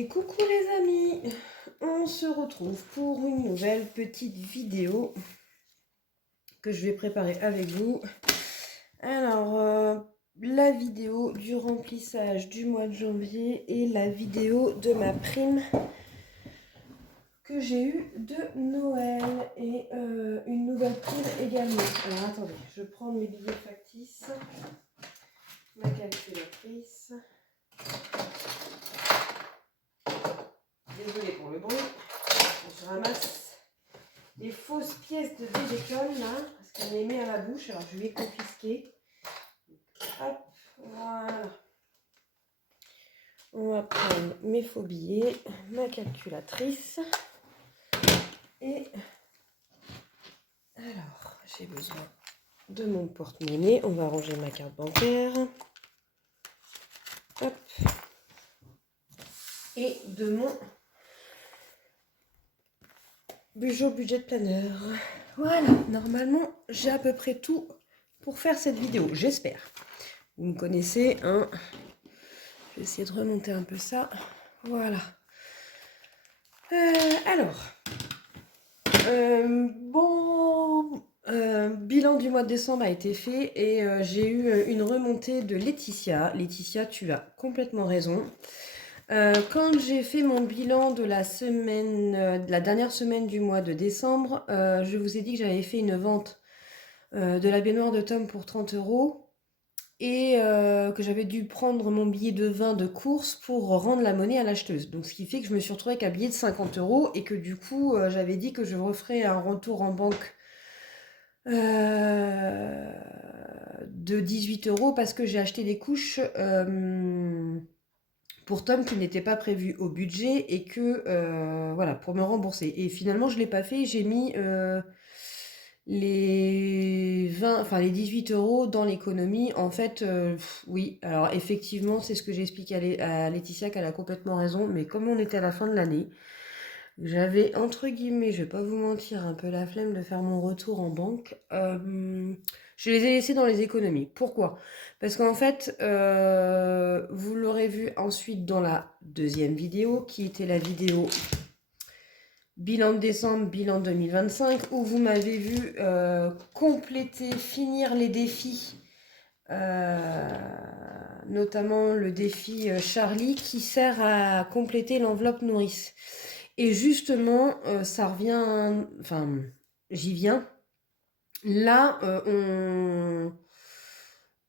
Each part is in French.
Et coucou les amis, on se retrouve pour une nouvelle petite vidéo que je vais préparer avec vous. Alors, la vidéo du remplissage du mois de janvier et la vidéo de ma prime que j'ai eue de Noël et une nouvelle prime également. Alors attendez, je prends mes billets factices, ma calculatrice. Désolée pour le bruit. Je ramasse des fausses pièces de Végécom là, parce qu'elle les met à la bouche, alors je vais les confisquer. Hop, voilà. On va prendre mes faux billets, ma calculatrice. Et alors, j'ai besoin de mon porte-monnaie. On va ranger ma carte bancaire. Hop. Et de mon budget planner. Voilà, normalement, j'ai à peu près tout pour faire cette vidéo, j'espère. Vous me connaissez, hein. Je vais essayer de remonter un peu ça. Voilà. Bilan du mois de décembre a été fait et j'ai eu une remontée de Laetitia. Laetitia, tu as complètement raison. Quand j'ai fait mon bilan de la semaine, de la dernière semaine du mois de décembre, je vous ai dit que j'avais fait une vente de la baignoire de Tom pour 30 € et que j'avais dû prendre mon billet de 20 de course pour rendre la monnaie à l'acheteuse. Donc ce qui fait que je me suis retrouvée avec un billet de 50 € et que du coup j'avais dit que je referais un retour en banque de 18 € parce que j'ai acheté des couches pour Tom qui n'étaient pas prévues au budget et que voilà, pour me rembourser. Et finalement je ne l'ai pas fait, j'ai mis les 18 € dans l'économie. En fait, oui, alors effectivement, c'est ce que j'explique à Laetitia, qu'elle a complètement raison, mais comme on était à la fin de l'année, j'avais, entre guillemets, je vais pas vous mentir, un peu la flemme de faire mon retour en banque. Je les ai laissés dans les économies. Pourquoi? Parce qu'en fait, vous l'aurez vu ensuite dans la deuxième vidéo, qui était la vidéo bilan de décembre, bilan 2025, où vous m'avez vu compléter, finir les défis, notamment le défi Charlie, qui sert à compléter l'enveloppe nourrice. Et justement, ça revient, enfin, j'y viens. Là,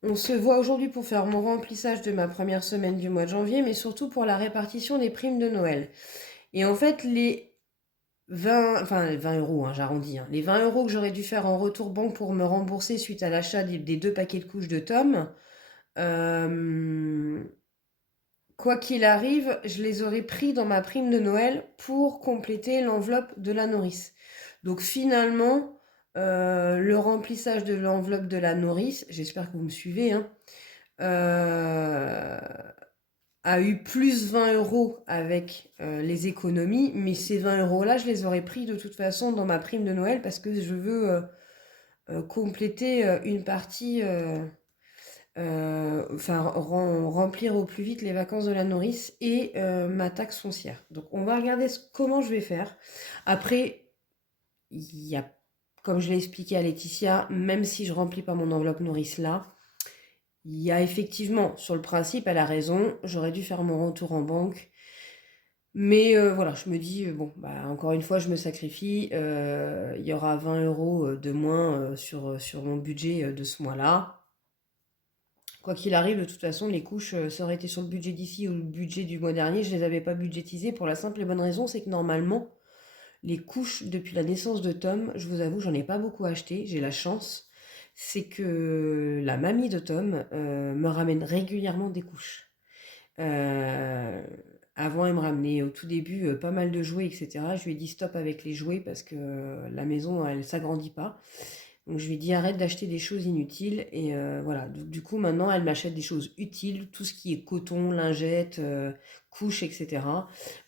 on se voit aujourd'hui pour faire mon remplissage de ma première semaine du mois de janvier, mais surtout pour la répartition des primes de Noël. Et en fait, les 20 €, hein, j'arrondis, hein, les 20 € que j'aurais dû faire en retour banque pour me rembourser suite à l'achat des 2 paquets de couches de Tom, quoi qu'il arrive, je les aurais pris dans ma prime de Noël pour compléter l'enveloppe de la nourrice. Donc finalement, le remplissage de l'enveloppe de la nourrice, j'espère que vous me suivez, hein, a eu plus 20 € avec les économies, mais ces 20 € là, je les aurais pris de toute façon dans ma prime de Noël parce que je veux compléter une partie, remplir au plus vite les vacances de la nourrice et ma taxe foncière. Donc on va regarder comment je vais faire. Après, il y a, comme je l'ai expliqué à Laetitia, même si je remplis pas mon enveloppe nourrice là, il y a effectivement, sur le principe, elle a raison, j'aurais dû faire mon retour en banque. Mais voilà, je me dis, bon, bah, encore une fois, je me sacrifie. Il y aura 20 € de moins sur mon budget de ce mois-là. Quoi qu'il arrive, de toute façon, les couches, ça aurait été sur le budget d'ici ou le budget du mois dernier, je ne les avais pas budgétisées pour la simple et bonne raison, c'est que normalement, les couches, depuis la naissance de Tom, je vous avoue, j'en ai pas beaucoup acheté, j'ai la chance. C'est que la mamie de Tom me ramène régulièrement des couches. Euh, Avant, elle me ramenait au tout début pas mal de jouets, etc. Je lui ai dit stop avec les jouets parce que la maison, elle s'agrandit pas. Donc je lui ai dit arrête d'acheter des choses inutiles. Et voilà, du coup, maintenant, elle m'achète des choses utiles, tout ce qui est coton, lingettes, couches, etc.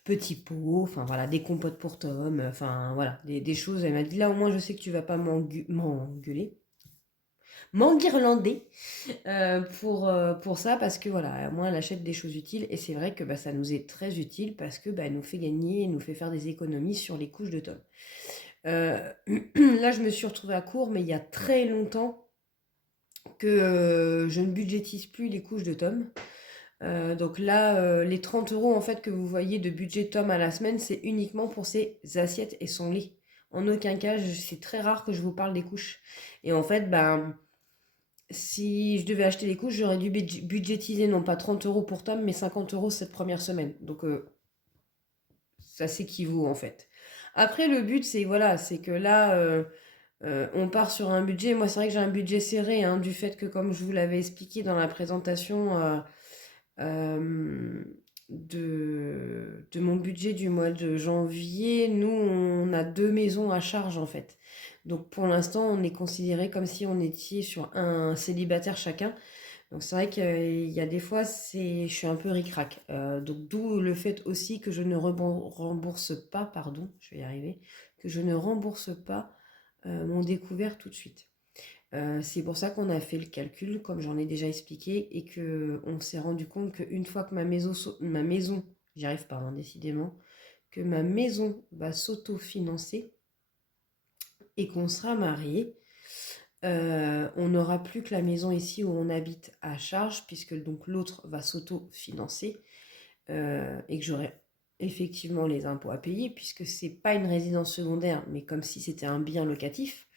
Petits pots, enfin voilà, des compotes pour Tom, enfin voilà, des choses. Elle m'a dit là au moins, je sais que tu vas pas m'engueuler. m'enguirlander pour ça parce que voilà, moi elle achète des choses utiles et c'est vrai que bah, ça nous est très utile parce que bah, elle nous fait gagner, elle nous fait faire des économies sur les couches de Tom. Là je me suis retrouvée à court mais il y a très longtemps que je ne budgétise plus les couches de Tom. Donc là, les 30 euros en fait que vous voyez de budget Tom à la semaine, c'est uniquement pour ses assiettes et son lit. En aucun cas, c'est très rare que je vous parle des couches. Et en fait, ben, si je devais acheter les couches, j'aurais dû budgétiser non pas 30 euros pour Tom, mais 50 euros cette première semaine. Donc ça s'équivaut en fait. Après, le but, c'est voilà, c'est que là, on part sur un budget. Moi, c'est vrai que j'ai un budget serré, hein, du fait que, comme je vous l'avais expliqué dans la présentation de mon budget du mois de janvier, nous, on a 2 maisons à charge en fait. Donc pour l'instant, on est considéré comme si on était sur un célibataire chacun. Donc c'est vrai qu'il y a des fois, je suis un peu ric-rac. Donc d'où le fait aussi que je ne rembourse pas, pardon, je vais y arriver, que je ne rembourse pas mon découvert tout de suite. C'est pour ça qu'on a fait le calcul, comme j'en ai déjà expliqué, et qu'on s'est rendu compte qu'une fois que ma maison, j'y arrive pas, hein, décidément, que ma maison va s'auto-financer et qu'on sera mariés, on n'aura plus que la maison ici où on habite à charge, puisque donc l'autre va s'auto-financer et que j'aurai effectivement les impôts à payer, puisque c'est pas une résidence secondaire, mais comme si c'était un bien locatif.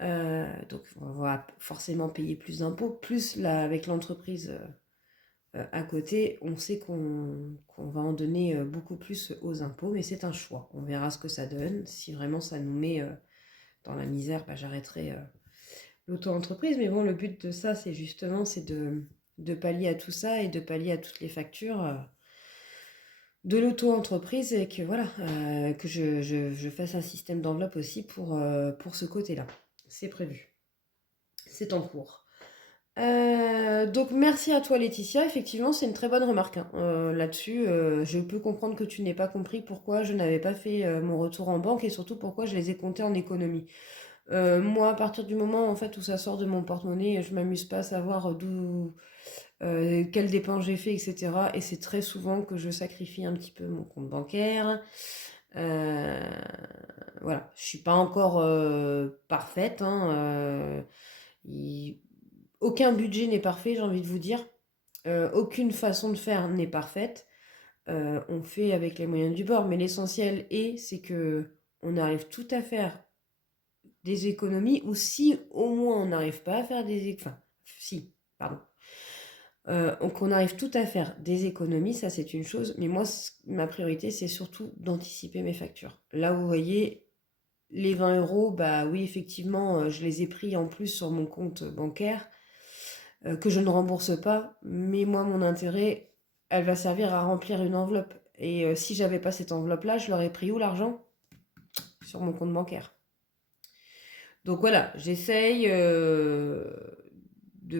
Donc on va forcément payer plus d'impôts, plus là, avec l'entreprise à côté, on sait qu'on va en donner beaucoup plus aux impôts, mais c'est un choix. On verra ce que ça donne. Si vraiment ça nous met dans la misère, bah, j'arrêterai l'auto-entreprise. Mais bon, le but de ça, c'est justement de pallier à tout ça et de pallier à toutes les factures de l'auto-entreprise et que voilà, que je fasse un système d'enveloppe aussi pour ce côté-là. C'est prévu. C'est en cours. Donc merci à toi Laetitia, effectivement c'est une très bonne remarque, hein. Là-dessus, je peux comprendre que tu n'aies pas compris pourquoi je n'avais pas fait mon retour en banque et surtout pourquoi je les ai comptés en économie. Moi, à partir du moment en fait où ça sort de mon porte-monnaie, je m'amuse pas à savoir quelles dépenses j'ai fait, etc. Et c'est très souvent que je sacrifie un petit peu mon compte bancaire. Euh, voilà, je suis pas encore parfaite, hein, aucun budget n'est parfait, j'ai envie de vous dire. Aucune façon de faire n'est parfaite. On fait avec les moyens du bord, mais l'essentiel c'est que on arrive tout à faire des économies, ou si au moins on n'arrive pas à faire enfin, si, pardon. Qu'on arrive tout à faire des économies, ça c'est une chose, mais moi, ma priorité, c'est surtout d'anticiper mes factures. Là, vous voyez, les 20 euros, bah oui, effectivement, je les ai pris en plus sur mon compte bancaire, que je ne rembourse pas, mais moi, mon intérêt, elle va servir à remplir une enveloppe. Et si j'avais pas cette enveloppe-là, je l'aurais pris où l'argent? Sur mon compte bancaire. Donc voilà, j'essaye de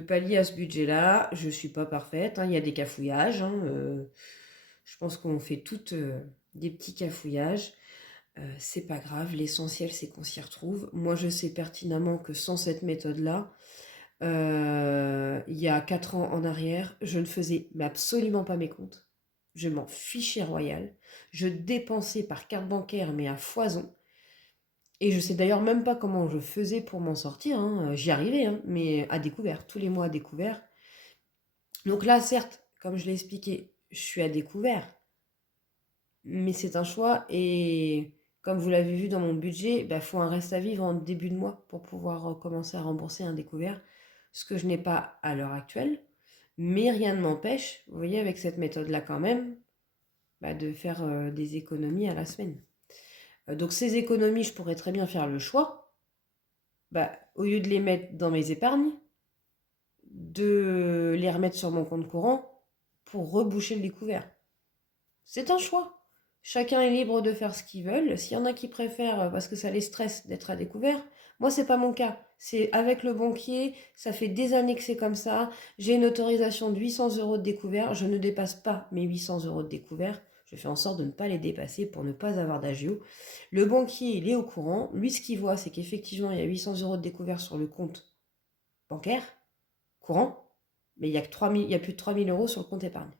pallier à ce budget-là. Je suis pas parfaite, hein, il y a des cafouillages, hein, je pense qu'on fait toutes des petits cafouillages. C'est pas grave, l'essentiel c'est qu'on s'y retrouve. Moi je sais pertinemment que sans cette méthode-là, il y a 4 ans en arrière, je ne faisais absolument pas mes comptes. Je m'en fichais royal. Je dépensais par carte bancaire, mais à foison. Et je sais d'ailleurs même pas comment je faisais pour m'en sortir, hein. J'y arrivais, hein, mais à découvert, tous les mois à découvert. Donc là, certes, comme je l'ai expliqué, je suis à découvert, mais c'est un choix et comme vous l'avez vu dans mon budget, il faut un reste à vivre en début de mois pour pouvoir commencer à rembourser un découvert, ce que je n'ai pas à l'heure actuelle. Mais rien ne m'empêche, vous voyez, avec cette méthode-là quand même, de faire des économies à la semaine. Donc ces économies, je pourrais très bien faire le choix, au lieu de les mettre dans mes épargnes, de les remettre sur mon compte courant pour reboucher le découvert. C'est un choix. Chacun est libre de faire ce qu'ils veulent. S'il y en a qui préfèrent parce que ça les stresse d'être à découvert, moi c'est pas mon cas. C'est avec le banquier, ça fait des années que c'est comme ça. J'ai une autorisation de 800 euros de découvert. Je ne dépasse pas mes 800 euros de découvert. Je fais en sorte de ne pas les dépasser pour ne pas avoir d'agio. Le banquier, il est au courant. Lui, ce qu'il voit, c'est qu'effectivement, il y a 800 euros de découvert sur le compte bancaire, courant, mais il y a plus de 3 000 euros sur le compte épargne.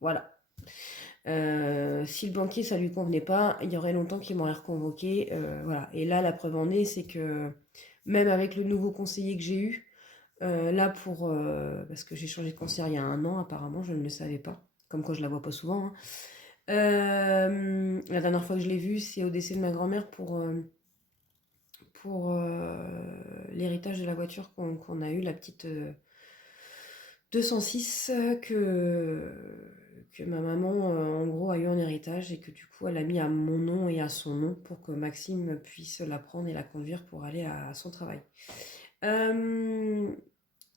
Voilà. Si le banquier, ça lui convenait pas, il y aurait longtemps qu'il m'aurait reconvoqué. Voilà. Et là, la preuve en est, c'est que même avec le nouveau conseiller que j'ai eu, là parce que j'ai changé de conseillère il y a 1 an, apparemment, je ne le savais pas. Comme quoi, je la vois pas souvent, hein. La dernière fois que je l'ai vue, c'est au décès de ma grand-mère pour l'héritage de la voiture qu'on a eu, la petite 206 que ma maman, en gros, a eu en héritage et que du coup, elle a mis à mon nom et à son nom pour que Maxime puisse la prendre et la conduire pour aller à son travail.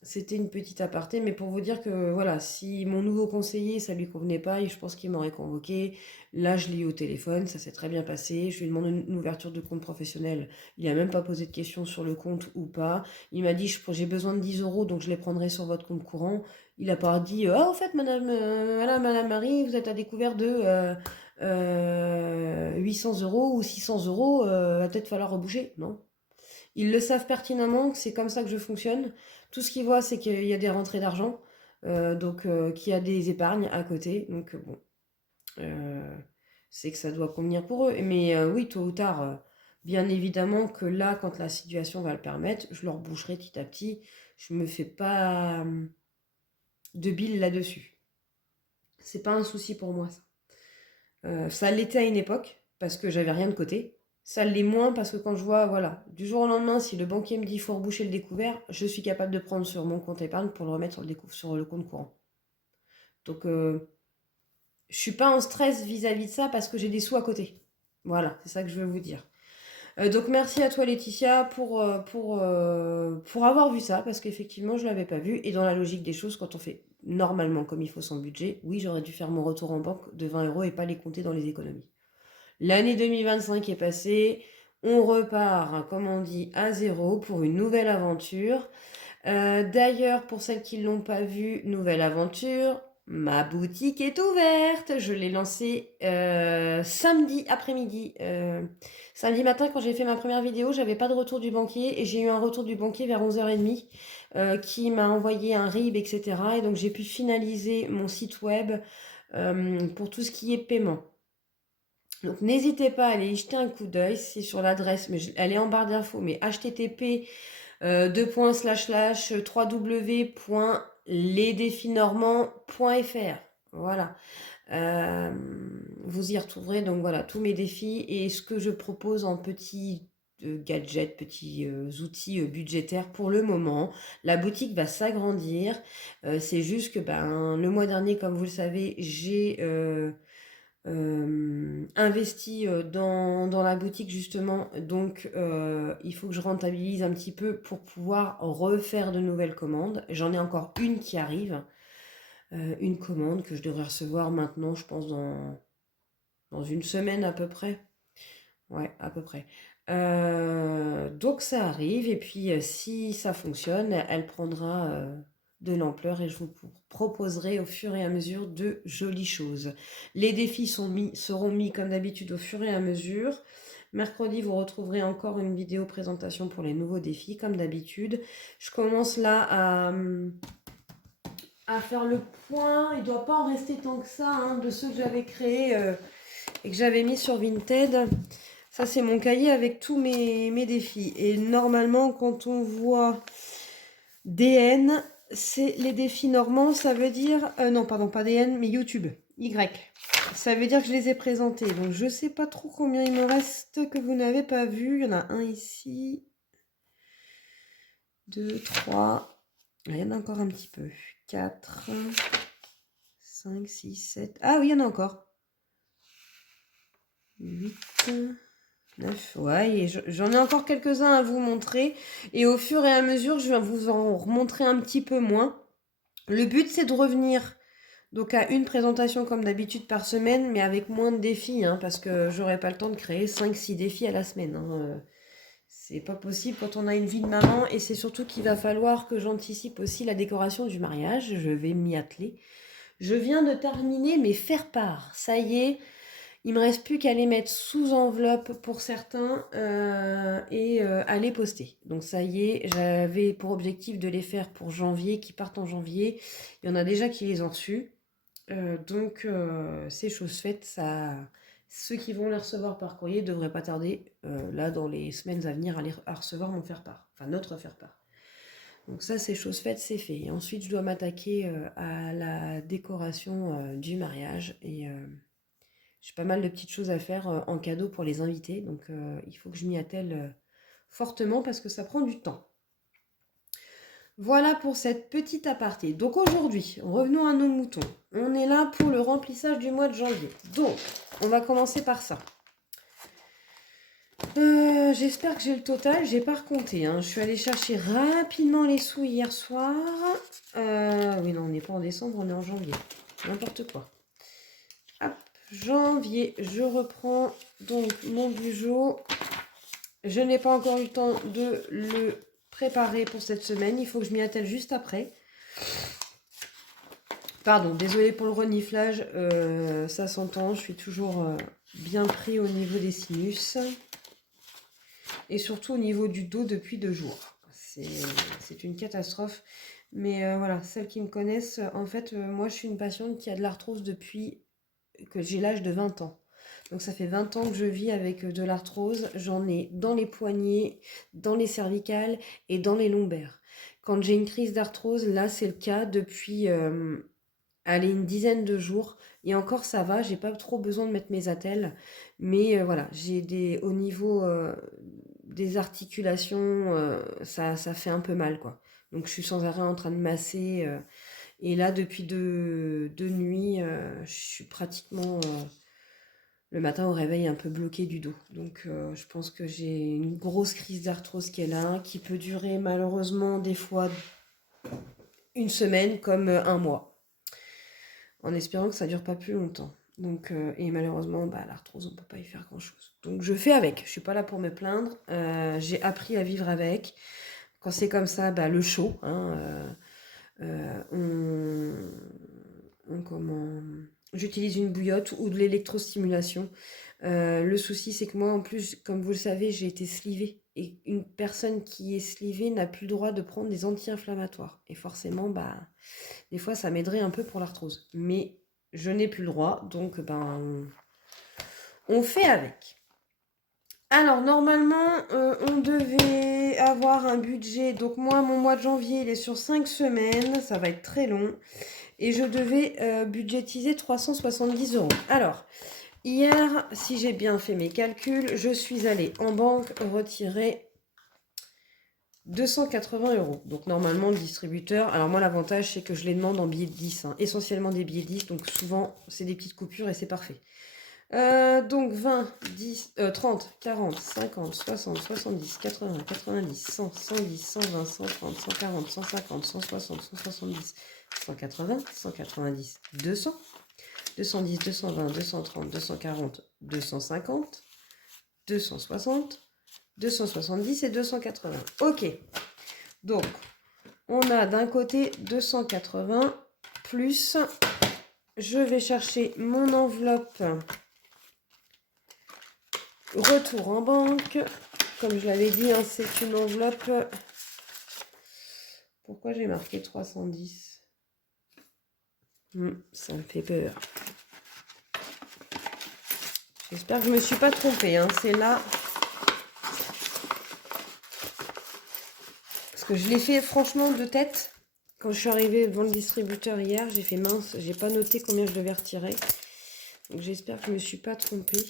C'était une petite aparté, mais pour vous dire que voilà, si mon nouveau conseiller, ça lui convenait pas, et je pense qu'il m'aurait convoqué. Là, je l'ai eu au téléphone, ça s'est très bien passé. Je lui ai demandé une ouverture de compte professionnel. Il a même pas posé de questions sur le compte ou pas. Il m'a dit, j'ai besoin de 10 euros, donc je les prendrai sur votre compte courant. Il a pas dit, ah, en fait, madame Marie, vous êtes à découvert de 800 euros ou 600 euros, va peut-être falloir reboucher. Non. Ils le savent pertinemment, que c'est comme ça que je fonctionne. Tout ce qu'ils voient, c'est qu'il y a des rentrées d'argent, donc qu'il y a des épargnes à côté. Donc bon, c'est que ça doit convenir pour eux. Mais oui, tôt ou tard, bien évidemment que là, quand la situation va le permettre, je leur boucherai petit à petit. Je me fais pas de bile là-dessus. C'est pas un souci pour moi, ça. Ça l'était à une époque, parce que j'avais rien de côté. Ça l'est moins parce que quand je vois, voilà, du jour au lendemain, si le banquier me dit qu'il faut reboucher le découvert, je suis capable de prendre sur mon compte épargne pour le remettre sur le compte courant. Donc, je suis pas en stress vis-à-vis de ça parce que j'ai des sous à côté. Voilà, c'est ça que je veux vous dire. Donc merci à toi Laetitia pour avoir vu ça, parce qu'effectivement je ne l'avais pas vu. Et dans la logique des choses, quand on fait normalement comme il faut son budget, oui, j'aurais dû faire mon retour en banque de 20 euros et pas les compter dans les économies. L'année 2025 est passée, on repart, hein, comme on dit, à zéro pour une nouvelle aventure. D'ailleurs, pour celles qui ne l'ont pas vu, nouvelle aventure, ma boutique est ouverte. Je l'ai lancée samedi après-midi. Samedi matin, quand j'ai fait ma première vidéo, j'avais pas de retour du banquier et j'ai eu un retour du banquier vers 11h30 qui m'a envoyé un RIB, etc. Et donc j'ai pu finaliser mon site web pour tout ce qui est paiement. Donc n'hésitez pas à aller y jeter un coup d'œil, c'est sur l'adresse, mais elle est en barre d'infos, mais http www.lesdéfinormands.fr. Voilà. Vous y retrouverez donc voilà tous mes défis et ce que je propose en petits gadgets, petits outils budgétaires pour le moment. La boutique va s'agrandir. C'est juste que le mois dernier, comme vous le savez, j'ai investi dans la boutique justement, donc il faut que je rentabilise un petit peu pour pouvoir refaire de nouvelles commandes. J'en ai encore une qui arrive, une commande que je devrais recevoir maintenant, je pense dans une semaine à peu près. Ouais, à peu près. Donc ça arrive, et puis si ça fonctionne, elle prendra de l'ampleur et je vous proposerai au fur et à mesure de jolies choses. Les défis seront mis comme d'habitude au fur et à mesure. Mercredi, vous retrouverez encore une vidéo présentation pour les nouveaux défis, comme d'habitude. Je commence là à faire le point. Il ne doit pas en rester tant que ça, hein, de ceux que j'avais créés et que j'avais mis sur Vinted. Ça, c'est mon cahier avec tous mes défis. Et normalement, quand on voit DN, c'est les défis normands. Ça veut dire... non, pardon, pas DN, mais YouTube. Y. Ça veut dire que je les ai présentés. Donc, je ne sais pas trop combien il me reste que vous n'avez pas vu. Il y en a un ici. 2, 3. Il y en a encore un petit peu. 4, 5, 6, 7. Ah oui, il y en a encore. 8... 9, ouais, et j'en ai encore quelques-uns à vous montrer. Et au fur et à mesure, je vais vous en remontrer un petit peu moins. Le but, c'est de revenir donc à une présentation comme d'habitude par semaine, mais avec moins de défis, hein, parce que j'aurai pas le temps de créer 5-6 défis à la semaine. Hein. C'est pas possible quand on a une vie de maman, et c'est surtout qu'il va falloir que j'anticipe aussi la décoration du mariage. Je vais m'y atteler. Je viens de terminer mes faire-part. Ça y est. Il me reste plus qu'à les mettre sous enveloppe pour certains et à les poster. Donc ça y est, j'avais pour objectif de les faire pour janvier, qui partent en janvier. Il y en a déjà qui les ont reçus. Donc c'est chose faite. Ceux qui vont les recevoir par courrier ne devraient pas tarder, là dans les semaines à venir, à recevoir mon faire-part. Enfin notre faire-part. Donc ça c'est chose faite, c'est fait. Et ensuite je dois m'attaquer à la décoration du mariage et... j'ai pas mal de petites choses à faire en cadeau pour les invités, donc il faut que je m'y attelle fortement parce que ça prend du temps. Voilà pour cette petite aparté. Donc aujourd'hui, revenons à nos moutons. On est là pour le remplissage du mois de janvier. Donc, on va commencer par ça. J'espère que j'ai le total. J'ai pas recompté. Je suis allée chercher rapidement les sous hier soir. Oui, non, on n'est pas en décembre, on est en janvier. N'importe quoi. Hop. Janvier, je reprends donc mon bugeot. Je n'ai pas encore eu le temps de le préparer pour cette semaine. Il faut que je m'y attelle juste après. Pardon, désolé pour le reniflage. Ça s'entend. Je suis toujours bien pris au niveau des sinus. Et surtout au niveau du dos depuis 2 jours. C'est une catastrophe. Mais voilà, celles qui me connaissent, en fait, moi je suis une patiente qui a de l'arthrose depuis que j'ai l'âge de 20 ans. Donc ça fait 20 ans que je vis avec de l'arthrose. J'en ai dans les poignets, dans les cervicales et dans les lombaires. Quand j'ai une crise d'arthrose, là c'est le cas depuis allez, une dizaine de jours. Et encore ça va, j'ai pas trop besoin de mettre mes attelles. Mais voilà, j'ai au niveau des articulations, ça fait un peu mal quoi. Donc je suis sans arrêt en train de masser. Et là, depuis deux nuits, je suis pratiquement le matin au réveil un peu bloquée du dos. Donc je pense que j'ai une grosse crise d'arthrose qui est là, qui peut durer malheureusement des fois une semaine comme un mois. En espérant que ça ne dure pas plus longtemps. Donc, et malheureusement, l'arthrose, on ne peut pas y faire grand-chose. Donc je fais avec. Je ne suis pas là pour me plaindre. J'ai appris à vivre avec. Quand c'est comme ça, le chaud. J'utilise une bouillotte ou de l'électrostimulation. Le souci, c'est que moi, en plus, comme vous le savez, j'ai été slivée. Et une personne qui est slivée n'a plus le droit de prendre des anti-inflammatoires. Et forcément, des fois, ça m'aiderait un peu pour l'arthrose. Mais je n'ai plus le droit, donc on fait avec. Alors, normalement, on devait avoir un budget. Donc, moi, mon mois de janvier, il est sur 5 semaines. Ça va être très long. Et je devais budgétiser 370 €. Alors, hier, si j'ai bien fait mes calculs, je suis allée en banque retirer 280 €. Donc, normalement, le distributeur... Alors, moi, l'avantage, c'est que je les demande en billets de 10. Essentiellement des billets de 10. Donc, souvent, c'est des petites coupures et c'est parfait. Donc 20, 10, 30, 40, 50, 60, 70, 80, 90, 100, 110, 120, 130, 140, 150, 160, 170, 180, 190, 200, 210, 220, 230, 240, 250, 260, 270 et 280. Ok. Donc, on a d'un côté 280 plus... Je vais chercher mon enveloppe... Retour en banque. Comme je l'avais dit, c'est une enveloppe. Pourquoi j'ai marqué 310 ? Ça me fait peur. J'espère que je ne me suis pas trompée. C'est là. Parce que je l'ai fait franchement de tête. Quand je suis arrivée devant le distributeur hier, j'ai fait mince. J'ai pas noté combien je devais retirer. Donc j'espère que je ne me suis pas trompée.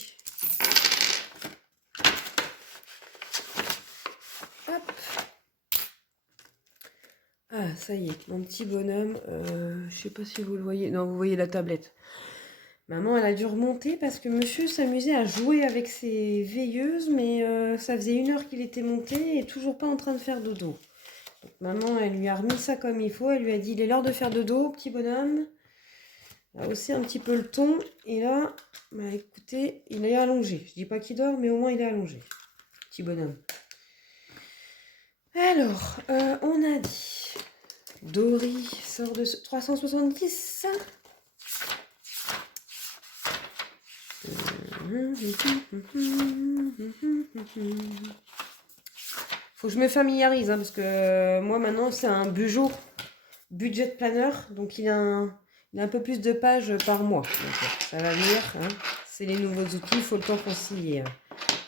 Ah, ça y est, mon petit bonhomme, je sais pas si vous le voyez. Non, vous voyez la tablette. Maman, elle a dû remonter parce que monsieur s'amusait à jouer avec ses veilleuses, mais ça faisait 1 heure qu'il était monté et toujours pas en train de faire dodo. Donc maman, elle lui a remis ça comme il faut. Elle lui a dit, il est l'heure de faire dodo, petit bonhomme. Elle a haussé un petit peu le ton. Et là, écoutez, il est allongé. Je dis pas qu'il dort, mais au moins il est allongé. Petit bonhomme. Alors, on a dit... Dory sort de 370. Faut que je me familiarise, hein, parce que moi maintenant c'est un Bujo budget planner, donc il a un peu plus de pages par mois. Donc, ça va venir, hein. C'est les nouveaux outils, il faut le temps qu'on s'y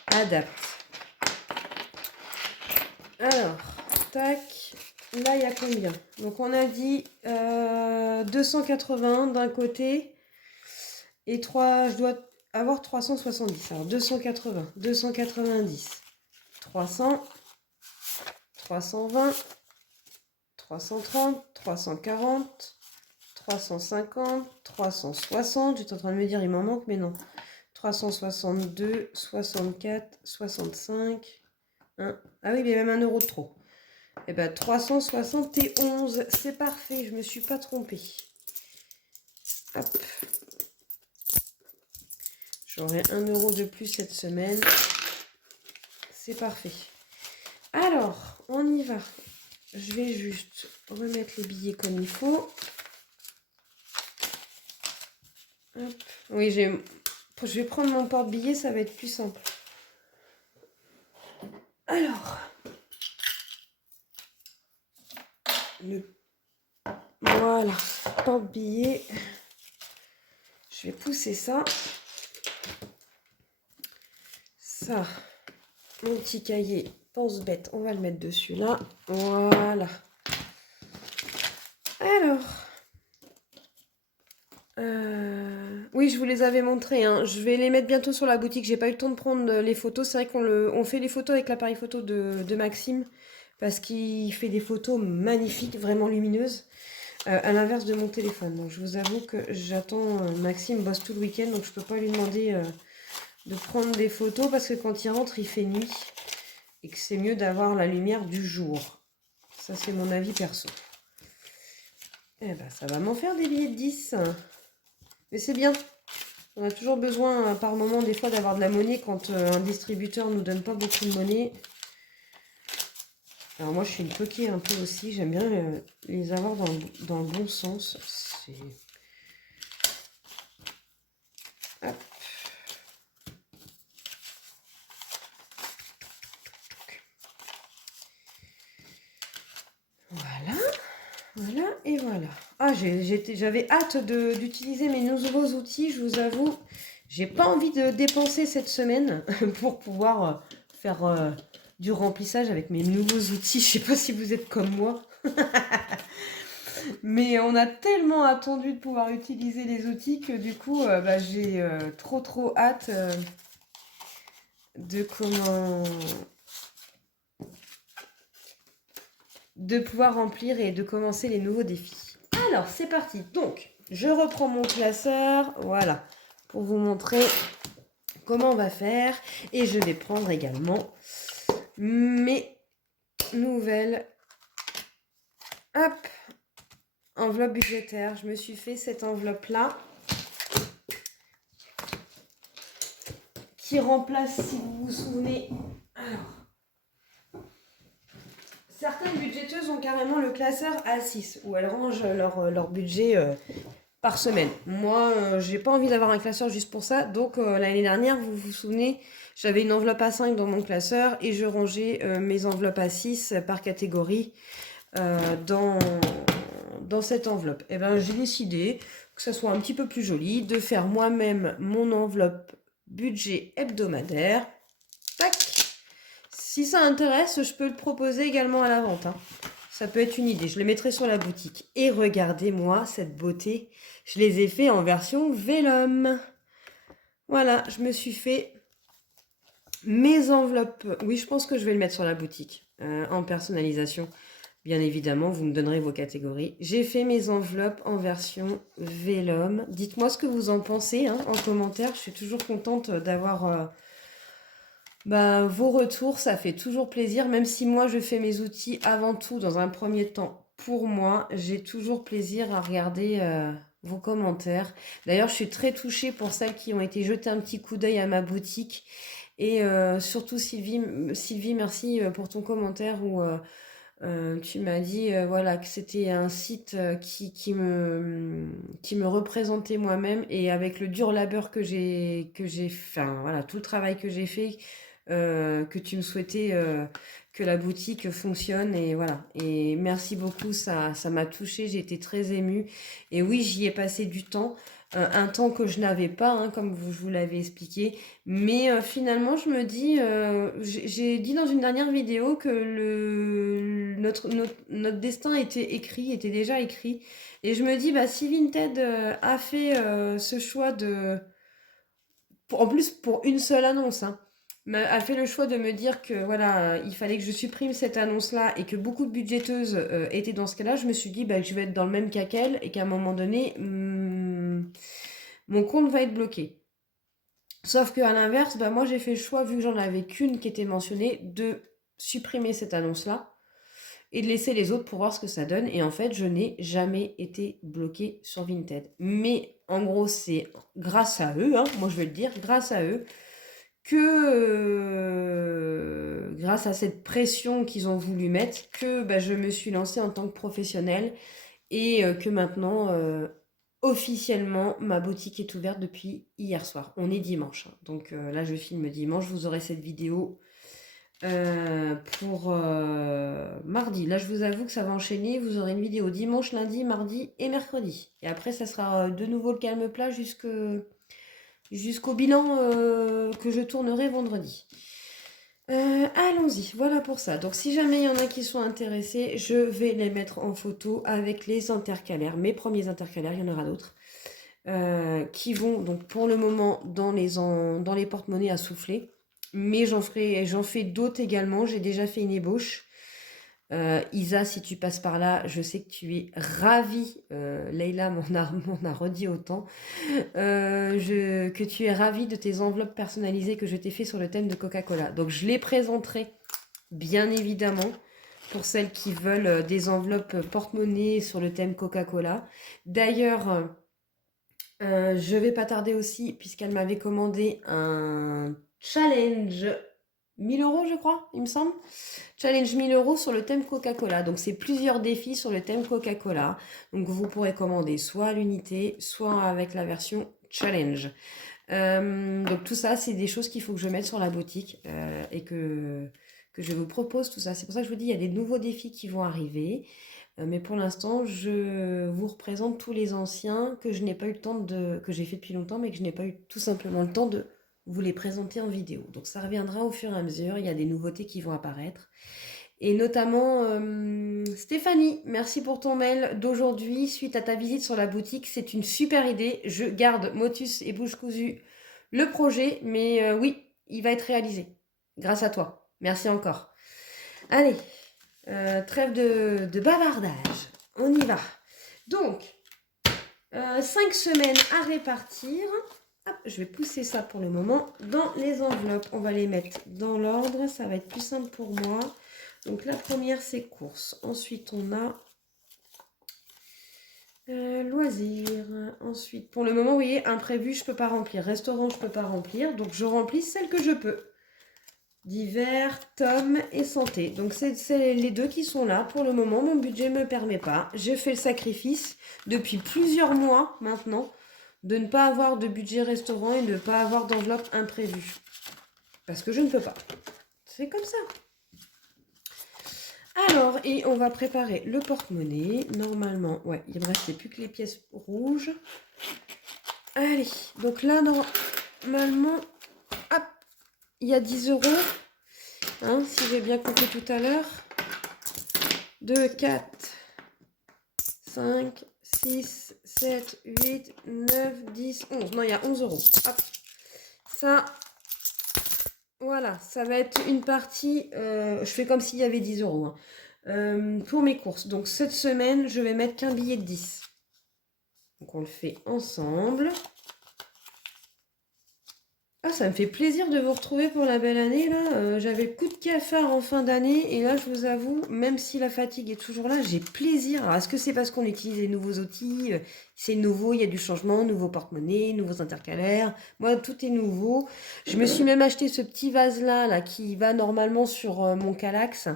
adapte. Alors, tac, là il y a combien? Donc on a dit 280 d'un côté et 3, je dois avoir 370. Alors 280, 290, 300, 320, 330, 340, 350, 360. J'étais en train de me dire il m'en manque, mais non. 362, 64, 65. Hein. Ah oui, il y a même 1 euro de trop. Eh bien, 371, c'est parfait, je ne me suis pas trompée. Hop. J'aurai 1 euro de plus cette semaine. C'est parfait. Alors, on y va. Je vais juste remettre les billets comme il faut. Hop. Oui, je vais prendre mon porte-billets, ça va être plus simple. Alors, voilà, porte-billets. Je vais pousser ça. Ça, mon petit cahier pense-bête, on va le mettre dessus là. Voilà. Alors, oui, je vous les avais montrés, hein. Je vais les mettre bientôt sur la boutique. J'ai pas eu le temps de prendre les photos. C'est vrai qu'on fait les photos avec l'appareil photo de Maxime parce qu'il fait des photos magnifiques, vraiment lumineuses, à l'inverse de mon téléphone. Donc, je vous avoue que j'attends. Maxime bosse tout le week-end, donc je peux pas lui demander de prendre des photos parce que quand il rentre, il fait nuit et que c'est mieux d'avoir la lumière du jour. Ça, c'est mon avis perso. Eh ben, ça va m'en faire des billets de 10. Mais c'est bien. On a toujours besoin par moment des fois d'avoir de la monnaie quand un distributeur ne nous donne pas beaucoup de monnaie. Alors moi je suis une coquille un peu aussi. J'aime bien les avoir dans le bon sens. Hop. Voilà. Voilà et voilà. Ah, j'avais hâte d'utiliser mes nouveaux outils, je vous avoue. J'ai pas envie de dépenser cette semaine pour pouvoir faire du remplissage avec mes nouveaux outils. Je sais pas si vous êtes comme moi. Mais on a tellement attendu de pouvoir utiliser les outils que du coup, j'ai trop hâte de pouvoir remplir et de commencer les nouveaux défis. Alors, c'est parti. Donc, je reprends mon classeur, voilà, pour vous montrer comment on va faire. Et je vais prendre également mes nouvelles enveloppes budgétaires. Je me suis fait cette enveloppe-là qui remplace, si vous vous souvenez, alors, certaines budgéteuses ont carrément le classeur A6 où elles rangent leur budget par semaine. Moi, j'ai pas envie d'avoir un classeur juste pour ça. Donc, l'année dernière, vous vous souvenez, j'avais une enveloppe A5 dans mon classeur et je rangeais mes enveloppes A6 par catégorie dans cette enveloppe. Et bien, j'ai décidé que ça soit un petit peu plus joli, de faire moi-même mon enveloppe budget hebdomadaire. Tac. Si ça intéresse, je peux le proposer également à la vente. Hein. Ça peut être une idée. Je le mettrai sur la boutique. Et regardez-moi cette beauté. Je les ai fait en version vélum. Voilà, je me suis fait mes enveloppes. Oui, je pense que je vais le mettre sur la boutique en personnalisation. Bien évidemment, vous me donnerez vos catégories. J'ai fait mes enveloppes en version vélum. Dites-moi ce que vous en pensez en commentaire. Je suis toujours contente d'avoir vos retours. Ça fait toujours plaisir. Même si moi, je fais mes outils avant tout dans un premier temps pour moi, j'ai toujours plaisir à regarder vos commentaires. D'ailleurs, je suis très touchée pour celles qui ont été jetées un petit coup d'œil à ma boutique. Et surtout, Sylvie, merci pour ton commentaire où Tu m'as dit voilà, que c'était un site qui me représentait moi-même et avec le dur labeur enfin voilà, tout le travail que j'ai fait, que tu me souhaitais que la boutique fonctionne et voilà. Et merci beaucoup, ça m'a touchée, j'ai été très émue. Et oui, j'y ai passé du temps, un temps que je n'avais pas, hein, comme je vous l'avais expliqué. Mais finalement, je me dis, j'ai dit dans une dernière vidéo que notre destin était écrit, était déjà écrit. Et je me dis, bah, si Vinted a fait ce choix en plus pour une seule annonce, hein, a fait le choix de me dire que voilà, il fallait que je supprime cette annonce-là et que beaucoup de budgéteuses étaient dans ce cas-là, je me suis dit bah, que je vais être dans le même cas qu'elle et qu'à un moment donné, mon compte va être bloqué. Sauf qu'à l'inverse, bah, moi j'ai fait le choix, vu que j'en avais qu'une qui était mentionnée, de supprimer cette annonce-là et de laisser les autres pour voir ce que ça donne. Et en fait, je n'ai jamais été bloquée sur Vinted. Mais en gros, c'est grâce à eux, hein, moi je vais le dire, grâce à eux, que grâce à cette pression qu'ils ont voulu mettre, que bah, je me suis lancée en tant que professionnelle et que maintenant, officiellement, ma boutique est ouverte depuis hier soir. On est dimanche, hein. Donc là, je filme dimanche. Vous aurez cette vidéo pour mardi. Là, je vous avoue que ça va enchaîner. Vous aurez une vidéo dimanche, lundi, mardi et mercredi. Et après, ça sera de nouveau le calme plat jusqu'au bilan que je tournerai vendredi. Allons-y, voilà pour ça. Donc si jamais il y en a qui sont intéressés, je vais les mettre en photo avec les intercalaires. Mes premiers intercalaires, il y en aura d'autres. Qui vont donc pour le moment dans les porte-monnaies à souffler. Mais j'en fais d'autres également. J'ai déjà fait une ébauche. Isa, si tu passes par là, je sais que tu es ravie. Leïla m'en a redit autant. Que tu es ravie de tes enveloppes personnalisées que je t'ai fait sur le thème de Coca-Cola. Donc je les présenterai bien évidemment pour celles qui veulent des enveloppes porte-monnaie sur le thème Coca-Cola. D'ailleurs, je vais pas tarder aussi, puisqu'elle m'avait commandé un challenge 1000 euros, je crois, il me semble. Challenge 1000 euros sur le thème Coca-Cola. Donc, c'est plusieurs défis sur le thème Coca-Cola. Donc, vous pourrez commander soit à l'unité, soit avec la version challenge. Donc, tout ça, c'est des choses qu'il faut que je mette sur la boutique et que je vous propose tout ça. C'est pour ça que je vous dis, il y a des nouveaux défis qui vont arriver. Mais pour l'instant, je vous représente tous les anciens que je n'ai pas eu le temps que j'ai fait depuis longtemps, mais que je n'ai pas eu tout simplement le temps de vous les présenter en vidéo. Donc ça reviendra au fur et à mesure, il y a des nouveautés qui vont apparaître. Et notamment, Stéphanie, merci pour ton mail d'aujourd'hui suite à ta visite sur la boutique. C'est une super idée. Je garde Motus et Bouche Cousue le projet, mais oui, il va être réalisé. Grâce à toi. Merci encore. Allez, trêve de bavardage. On y va. Donc, 5 semaines à répartir. Hop, je vais pousser ça pour le moment dans les enveloppes. On va les mettre dans l'ordre. Ça va être plus simple pour moi. Donc, la première, c'est courses. Ensuite, on a loisirs. Ensuite, pour le moment, vous voyez, imprévu, je ne peux pas remplir. Restaurant, je ne peux pas remplir. Donc, je remplis celle que je peux. Divers, Tom et santé. Donc c'est les deux qui sont là. Pour le moment, mon budget ne me permet pas. J'ai fait le sacrifice depuis plusieurs mois maintenant de ne pas avoir de budget restaurant et de ne pas avoir d'enveloppe imprévue. Parce que je ne peux pas. C'est comme ça. Alors, et on va préparer le porte-monnaie. Normalement, ouais, il ne me restait plus que les pièces rouges. Allez, donc là, normalement, hop, il y a 10 euros. Hein, si j'ai bien compris tout à l'heure. 2, 4, 5, 6, 7, 8, 9, 10, 11. Non, il y a 11 euros. Hop. Ça, voilà, ça va être une partie. Je fais comme s'il y avait 10 euros. Hein. Pour mes courses. Donc, cette semaine, je vais mettre qu'un billet de 10. Donc, on le fait ensemble. Ah, ça me fait plaisir de vous retrouver pour la belle année là. J'avais le coup de cafard en fin d'année et là je vous avoue, même si la fatigue est toujours là, j'ai plaisir. Alors, est-ce que c'est parce qu'on utilise les nouveaux outils? C'est nouveau, il y a du changement, nouveau porte-monnaie, nouveaux intercalaires. Moi, tout est nouveau. Je me suis même acheté ce petit vase là qui va normalement sur mon Calax.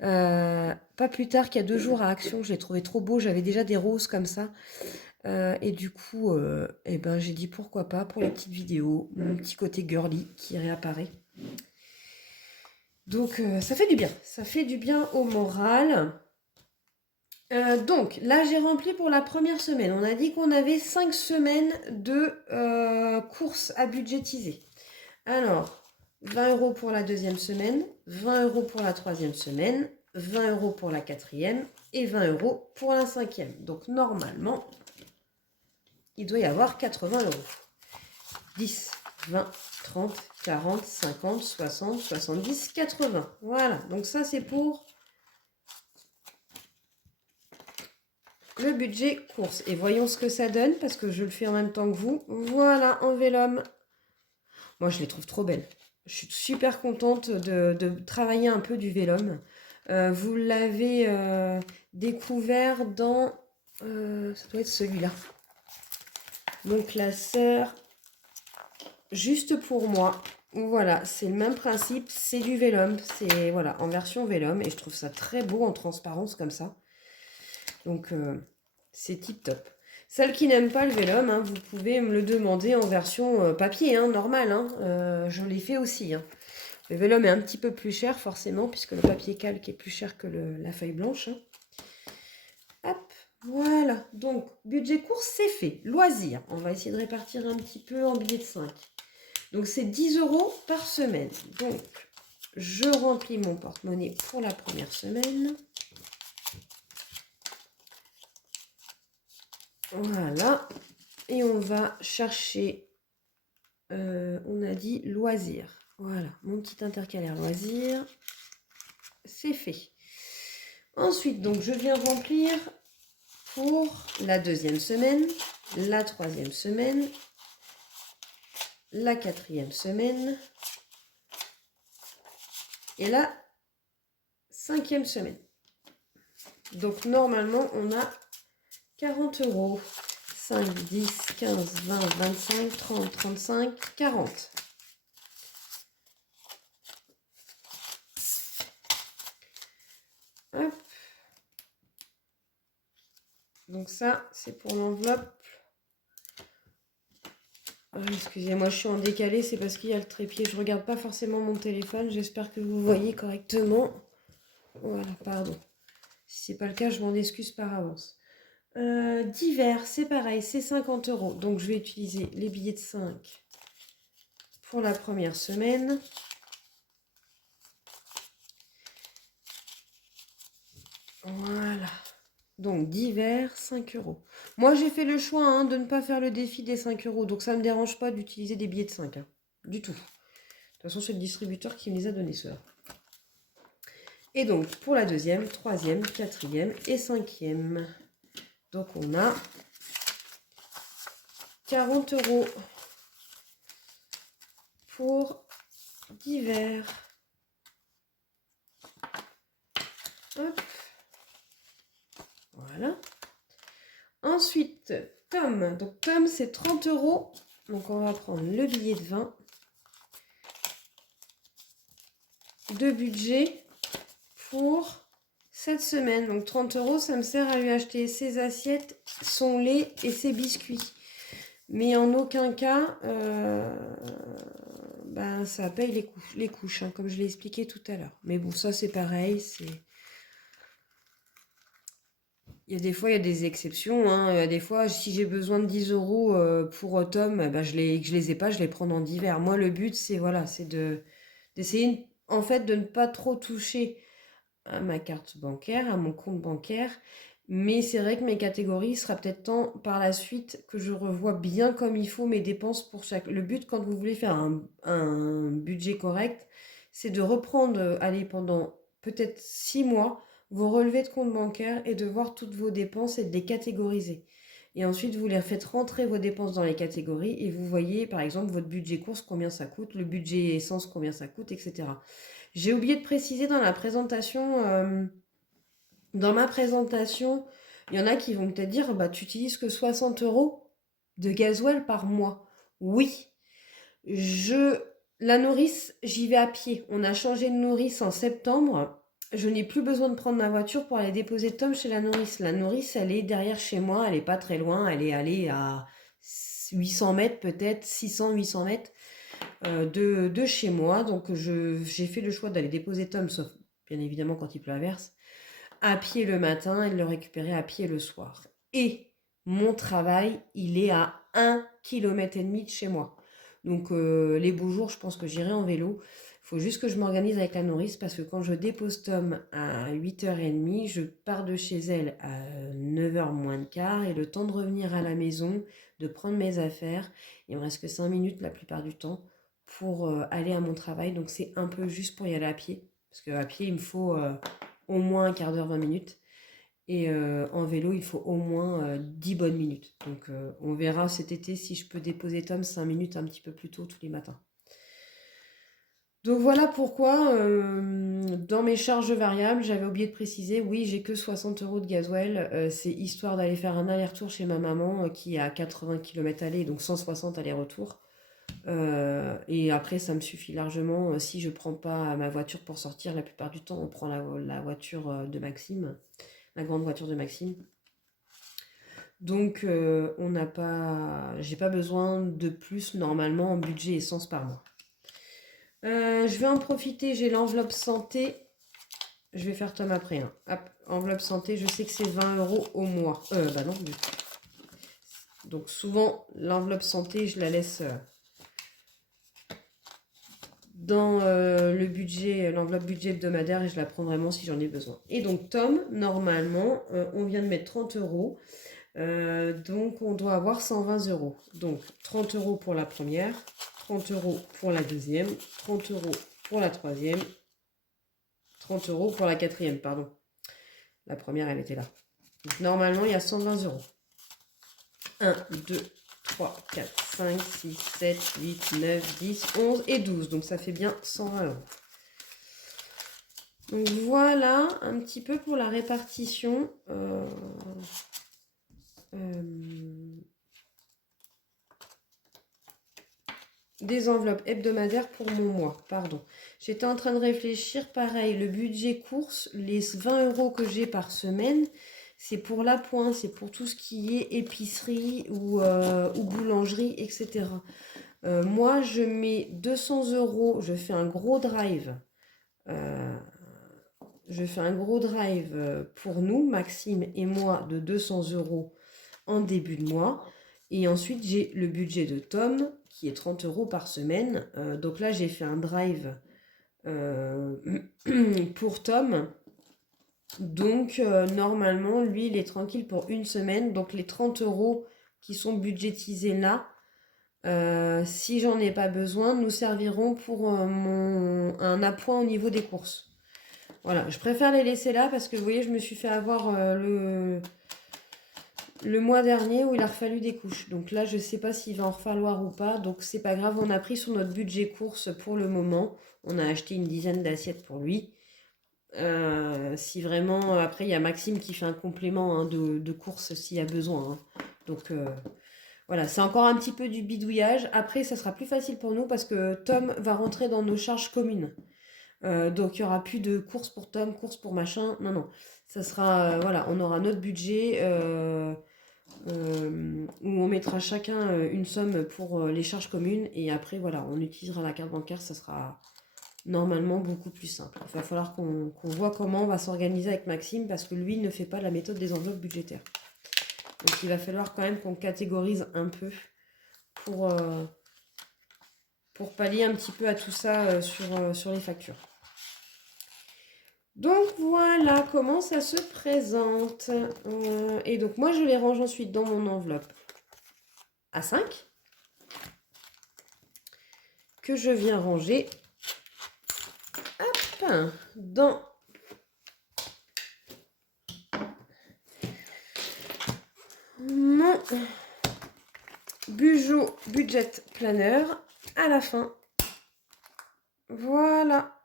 Pas plus tard qu'il y a 2 jours à Action, je l'ai trouvé trop beau. J'avais déjà des roses comme ça. Et du coup, eh ben, j'ai dit pourquoi pas pour les petites vidéos, mon petit côté girly qui réapparaît. Donc ça fait du bien, ça fait du bien au moral. Donc là j'ai rempli pour la première semaine. On a dit qu'on avait 5 semaines de courses à budgétiser. Alors, 20 € pour la deuxième semaine, 20 € pour la troisième semaine, 20 € pour la quatrième et 20 € pour la cinquième. Donc normalement, il doit y avoir 80 €. 10, 20, 30, 40, 50, 60, 70, 80. Voilà, donc ça c'est pour le budget course. Et voyons ce que ça donne, parce que je le fais en même temps que vous. Voilà, en vélum. Moi je les trouve trop belles. Je suis super contente de travailler un peu du vélum. Vous l'avez découvert dans... ça doit être celui-là. Donc la sœur... Juste pour moi, voilà, c'est le même principe, c'est du vélum, c'est voilà, en version vélum, et je trouve ça très beau en transparence comme ça. Donc c'est tip top. Celles qui n'aiment pas le vélum, hein, vous pouvez me le demander en version papier, hein, normal, hein, je l'ai fait aussi. Hein. Le vélum est un petit peu plus cher forcément, puisque le papier calque est plus cher que la feuille blanche. Hein. Hop, voilà, donc budget course c'est fait. Loisirs, on va essayer de répartir un petit peu en billets de 5. Donc, c'est 10 € par semaine. Donc, je remplis mon porte-monnaie pour la première semaine. Voilà. Et on va chercher, on a dit loisirs. Voilà, mon petit intercalaire loisirs. C'est fait. Ensuite, donc, je viens remplir pour la deuxième semaine, la troisième semaine, la quatrième semaine et la cinquième semaine. Donc normalement on a 40 €. 5, 10, 15, 20, 25, 30, 35, 40. Hop. Donc ça c'est pour l'enveloppe. Excusez-moi, je suis en décalé, c'est parce qu'il y a le trépied. Je regarde pas forcément mon téléphone. J'espère que vous voyez correctement. Voilà, pardon. Si c'est pas le cas, je m'en excuse par avance. Divers, c'est pareil, c'est 50 €. Donc je vais utiliser les billets de 5 pour la première semaine. Voilà. Donc divers, 5 €. Moi j'ai fait le choix de ne pas faire le défi des 5 €. Donc ça ne me dérange pas d'utiliser des billets de 5. Du tout. De toute façon c'est le distributeur qui me les a donnés ceux-là. Et donc pour la deuxième, troisième, quatrième et cinquième. Donc on a 40 € pour divers. Hop. Voilà. Ensuite, Tom. Donc Tom, c'est 30 €. Donc on va prendre le billet de 20. De budget pour cette semaine. Donc 30 €, ça me sert à lui acheter ses assiettes, son lait et ses biscuits. Mais en aucun cas, ça paye les couches, comme je l'ai expliqué tout à l'heure. Mais bon, ça c'est pareil, il y a des fois, il y a des exceptions. Des fois, si j'ai besoin de 10 € pour Tom, je les ai pas, je les prends en divers. Moi, le but, c'est voilà, c'est d'essayer en fait de ne pas trop toucher à ma carte bancaire, à mon compte bancaire. Mais c'est vrai que mes catégories, sera peut-être temps par la suite que je revoie bien comme il faut mes dépenses pour chaque... Le but, quand vous voulez faire un budget correct, c'est de reprendre, allez, pendant peut-être 6 mois, vos relevés de compte bancaire et de voir toutes vos dépenses et de les catégoriser. Et ensuite, vous les faites rentrer vos dépenses dans les catégories et vous voyez, par exemple, votre budget course, combien ça coûte, le budget essence, combien ça coûte, etc. J'ai oublié de préciser dans la présentation, dans ma présentation, il y en a qui vont peut-être dire, bah, tu utilises que 60 euros de gasoil par mois. Oui, la nourrice, j'y vais à pied. On a changé de nourrice en septembre. Je n'ai plus besoin de prendre ma voiture pour aller déposer Tom chez la nourrice. La nourrice, elle est derrière chez moi, elle n'est pas très loin, elle est allée à 800 mètres peut-être, 600, 800 mètres de chez moi. Donc j'ai fait le choix d'aller déposer Tom, sauf bien évidemment quand il pleut à verse, à pied le matin et de le récupérer à pied le soir. Et mon travail, il est à 1,5 km de chez moi. Donc les beaux jours, je pense que j'irai en vélo. Il faut juste que je m'organise avec la nourrice parce que quand je dépose Tom à 8h30, je pars de chez elle à 9h moins le quart et le temps de revenir à la maison, de prendre mes affaires, il me reste que 5 minutes la plupart du temps pour aller à mon travail. Donc c'est un peu juste pour y aller à pied. Parce qu'à pied, il me faut au moins un quart d'heure, 20 minutes. Et en vélo, il faut au moins 10 bonnes minutes. Donc on verra cet été si je peux déposer Tom 5 minutes un petit peu plus tôt tous les matins. Donc voilà pourquoi dans mes charges variables, j'avais oublié de préciser, oui, j'ai que 60 euros de gasoil. C'est histoire d'aller faire un aller-retour chez ma maman qui est à 80 km aller, donc 160 aller-retour. Et après, ça me suffit largement. Si je prends pas ma voiture pour sortir, la plupart du temps, on prend la voiture de Maxime, la grande voiture de Maxime. Donc, j'ai pas besoin de plus normalement en budget essence par mois. Je vais en profiter, j'ai l'enveloppe santé. Je vais faire Tom après. Hein. Hop, enveloppe santé, je sais que c'est 20 euros au mois. Bah non, du coup. Donc souvent, l'enveloppe santé, je la laisse dans le budget, l'enveloppe budget hebdomadaire et je la prends vraiment si j'en ai besoin. Et donc Tom, normalement, on vient de mettre 30 euros. Donc on doit avoir 120 euros. Donc 30 euros pour la première, 30 euros pour la deuxième, 30 euros pour la troisième, 30 euros pour la quatrième, pardon. La première, elle était là. Donc normalement, il y a 120 euros. 1, 2, 3, 4, 5, 6, 7, 8, 9, 10, 11 et 12. Donc ça fait bien 120 euros. Donc voilà un petit peu pour la répartition. Des enveloppes hebdomadaires pour mon mois, pardon. J'étais en train de réfléchir, pareil, le budget course, les 20 euros que j'ai par semaine, c'est pour l'appoint, c'est pour tout ce qui est épicerie ou boulangerie, etc. Moi, je mets 200 euros, je fais un gros drive. Pour nous, Maxime et moi, de 200 euros en début de mois. Et ensuite, j'ai le budget de Tom, qui est 30 euros par semaine. Donc là, j'ai fait un drive pour Tom. Donc, normalement, lui, il est tranquille pour une semaine. Donc, les 30 euros qui sont budgétisés là, si j'en ai pas besoin, nous serviront pour un appoint au niveau des courses. Voilà, je préfère les laisser là parce que vous voyez, je me suis fait avoir le mois dernier où il a fallu des couches. Donc là, je ne sais pas s'il va en falloir ou pas. Donc c'est pas grave, on a pris sur notre budget course pour le moment. On a acheté une dizaine d'assiettes pour lui. Si vraiment, après, il y a Maxime qui fait un complément hein, de course s'il y a besoin. Hein. Donc voilà, c'est encore un petit peu du bidouillage. Après, ça sera plus facile pour nous parce que Tom va rentrer dans nos charges communes. Donc il n'y aura plus de courses pour Tom, courses pour machin. Non, non. Ça sera, voilà, on aura notre budget où on mettra chacun une somme pour les charges communes. Et après, voilà, on utilisera la carte bancaire. Ça sera normalement beaucoup plus simple. Il va falloir qu'on voit comment on va s'organiser avec Maxime parce que lui ne fait pas la méthode des enveloppes budgétaires. Donc il va falloir quand même qu'on catégorise un peu pour pallier un petit peu à tout ça sur les factures. Donc voilà comment ça se présente. Et donc moi je les range ensuite dans mon enveloppe à 5 que je viens ranger dans mon Bujo Budget Planner à la fin. Voilà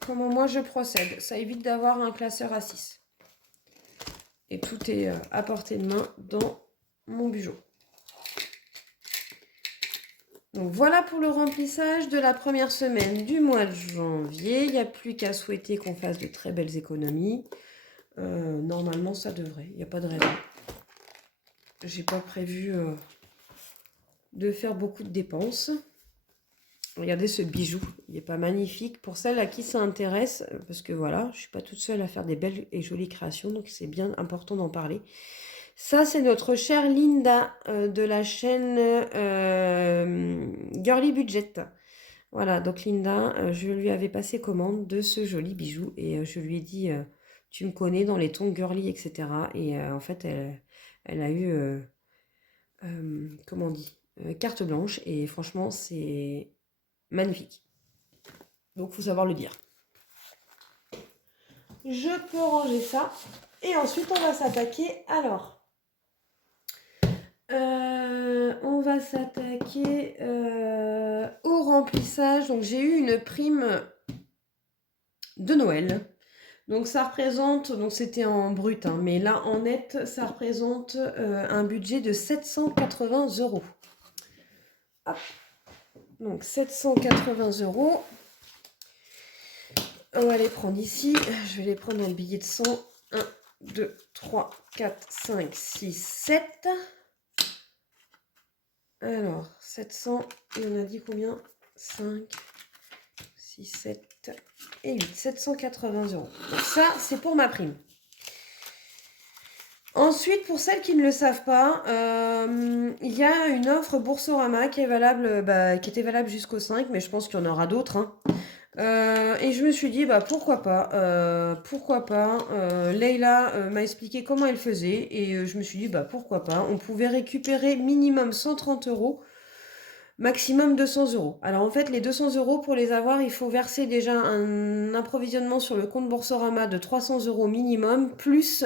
comment moi je procède. Ça évite d'avoir un classeur à 6. Et tout est à portée de main dans mon Bujo. Donc voilà pour le remplissage de la première semaine du mois de janvier. Il n'y a plus qu'à souhaiter qu'on fasse de très belles économies. Normalement, ça devrait. Il n'y a pas de raison. J'ai pas prévu de faire beaucoup de dépenses. Regardez ce bijou. Il n'est pas magnifique. Pour celles à qui ça intéresse, parce que voilà, je ne suis pas toute seule à faire des belles et jolies créations, donc c'est bien important d'en parler. Ça, c'est notre chère Linda de la chaîne Girly Budget. Voilà, donc Linda, je lui avais passé commande de ce joli bijou et je lui ai dit, tu me connais dans les tons girly, etc. Et en fait, elle a eu, comment on dit, carte blanche et franchement, c'est magnifique. Donc, il faut savoir le dire. Je peux ranger ça et ensuite, on va s'attaquer alors. On va s'attaquer au remplissage. Donc j'ai eu une prime de Noël. Donc ça représente, donc c'était en brut, hein, mais là en net, ça représente un budget de 780 €. Hop. Donc 780 €. On va les prendre ici. Je vais les prendre dans le billet de 100. 1, 2, 3, 4, 5, 6, 7. Alors, 700, et on a dit combien? 5, 6, 7 et 8. 780 €. Donc ça, c'est pour ma prime. Ensuite, pour celles qui ne le savent pas, il y a une offre Boursorama qui est valable, qui était valable jusqu'au 5, mais je pense qu'il y en aura d'autres. Hein. Et je me suis dit, pourquoi pas. Leïla m'a expliqué comment elle faisait, et je me suis dit, pourquoi pas. On pouvait récupérer minimum 130 €, maximum 200 €. Alors en fait, les 200 € pour les avoir, il faut verser déjà un approvisionnement sur le compte Boursorama de 300 € minimum, plus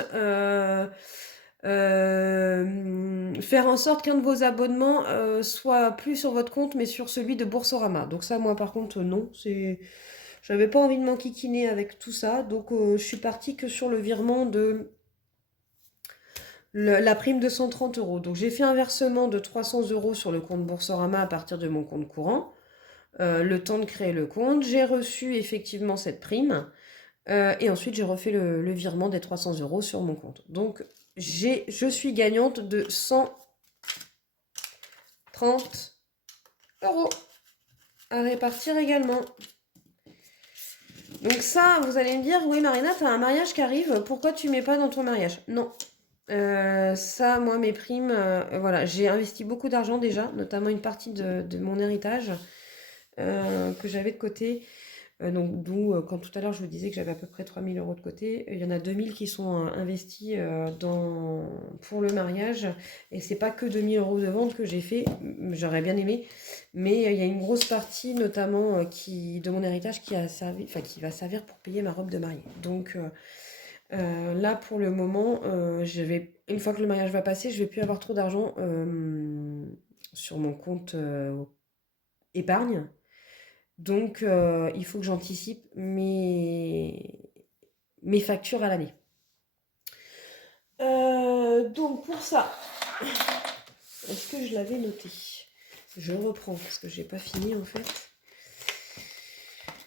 faire en sorte qu'un de vos abonnements soit plus sur votre compte, mais sur celui de Boursorama. Donc ça, moi par contre, non. J'avais pas envie de m'enquiquiner avec tout ça. Donc je suis partie que sur le virement de la prime de 130 €. Donc j'ai fait un versement de 300 € sur le compte Boursorama à partir de mon compte courant. Le temps de créer le compte. J'ai reçu effectivement cette prime. Et ensuite, j'ai refait le virement des 300 € sur mon compte. Donc, je suis gagnante de 130 € à répartir également. Donc ça, vous allez me dire, oui Marina, tu as un mariage qui arrive, pourquoi tu mets pas dans ton mariage? Non. Ça, moi, mes primes, voilà, j'ai investi beaucoup d'argent déjà, notamment une partie de mon héritage que j'avais de côté. Donc d'où, quand tout à l'heure je vous disais que j'avais à peu près 3000 € de côté, il y en a 2000 qui sont investis pour le mariage, et c'est pas que 2000 € de vente que j'ai fait, j'aurais bien aimé, mais il y a une grosse partie notamment de mon héritage qui va servir pour payer ma robe de mariée. Donc là pour le moment, une fois que le mariage va passer, je vais plus avoir trop d'argent sur mon compte épargne. Donc, il faut que j'anticipe mes factures à l'année. Donc, pour ça, est-ce que je l'avais noté? Je reprends parce que je n'ai pas fini en fait.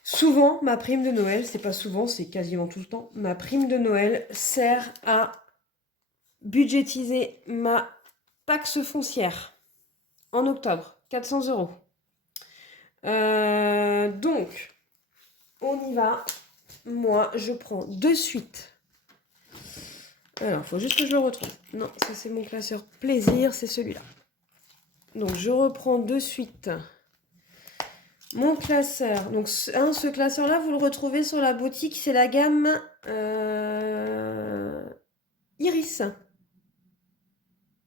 Souvent, ma prime de Noël, c'est pas souvent, c'est quasiment tout le temps, ma prime de Noël sert à budgétiser ma taxe foncière en octobre, 400 €. Donc, on y va. Moi, je prends de suite. Alors, il faut juste que je le retrouve. Non, ça c'est mon classeur plaisir, c'est celui-là. Donc, je reprends de suite mon classeur. Donc, ce classeur-là, vous le retrouvez sur la boutique. C'est la gamme Iris.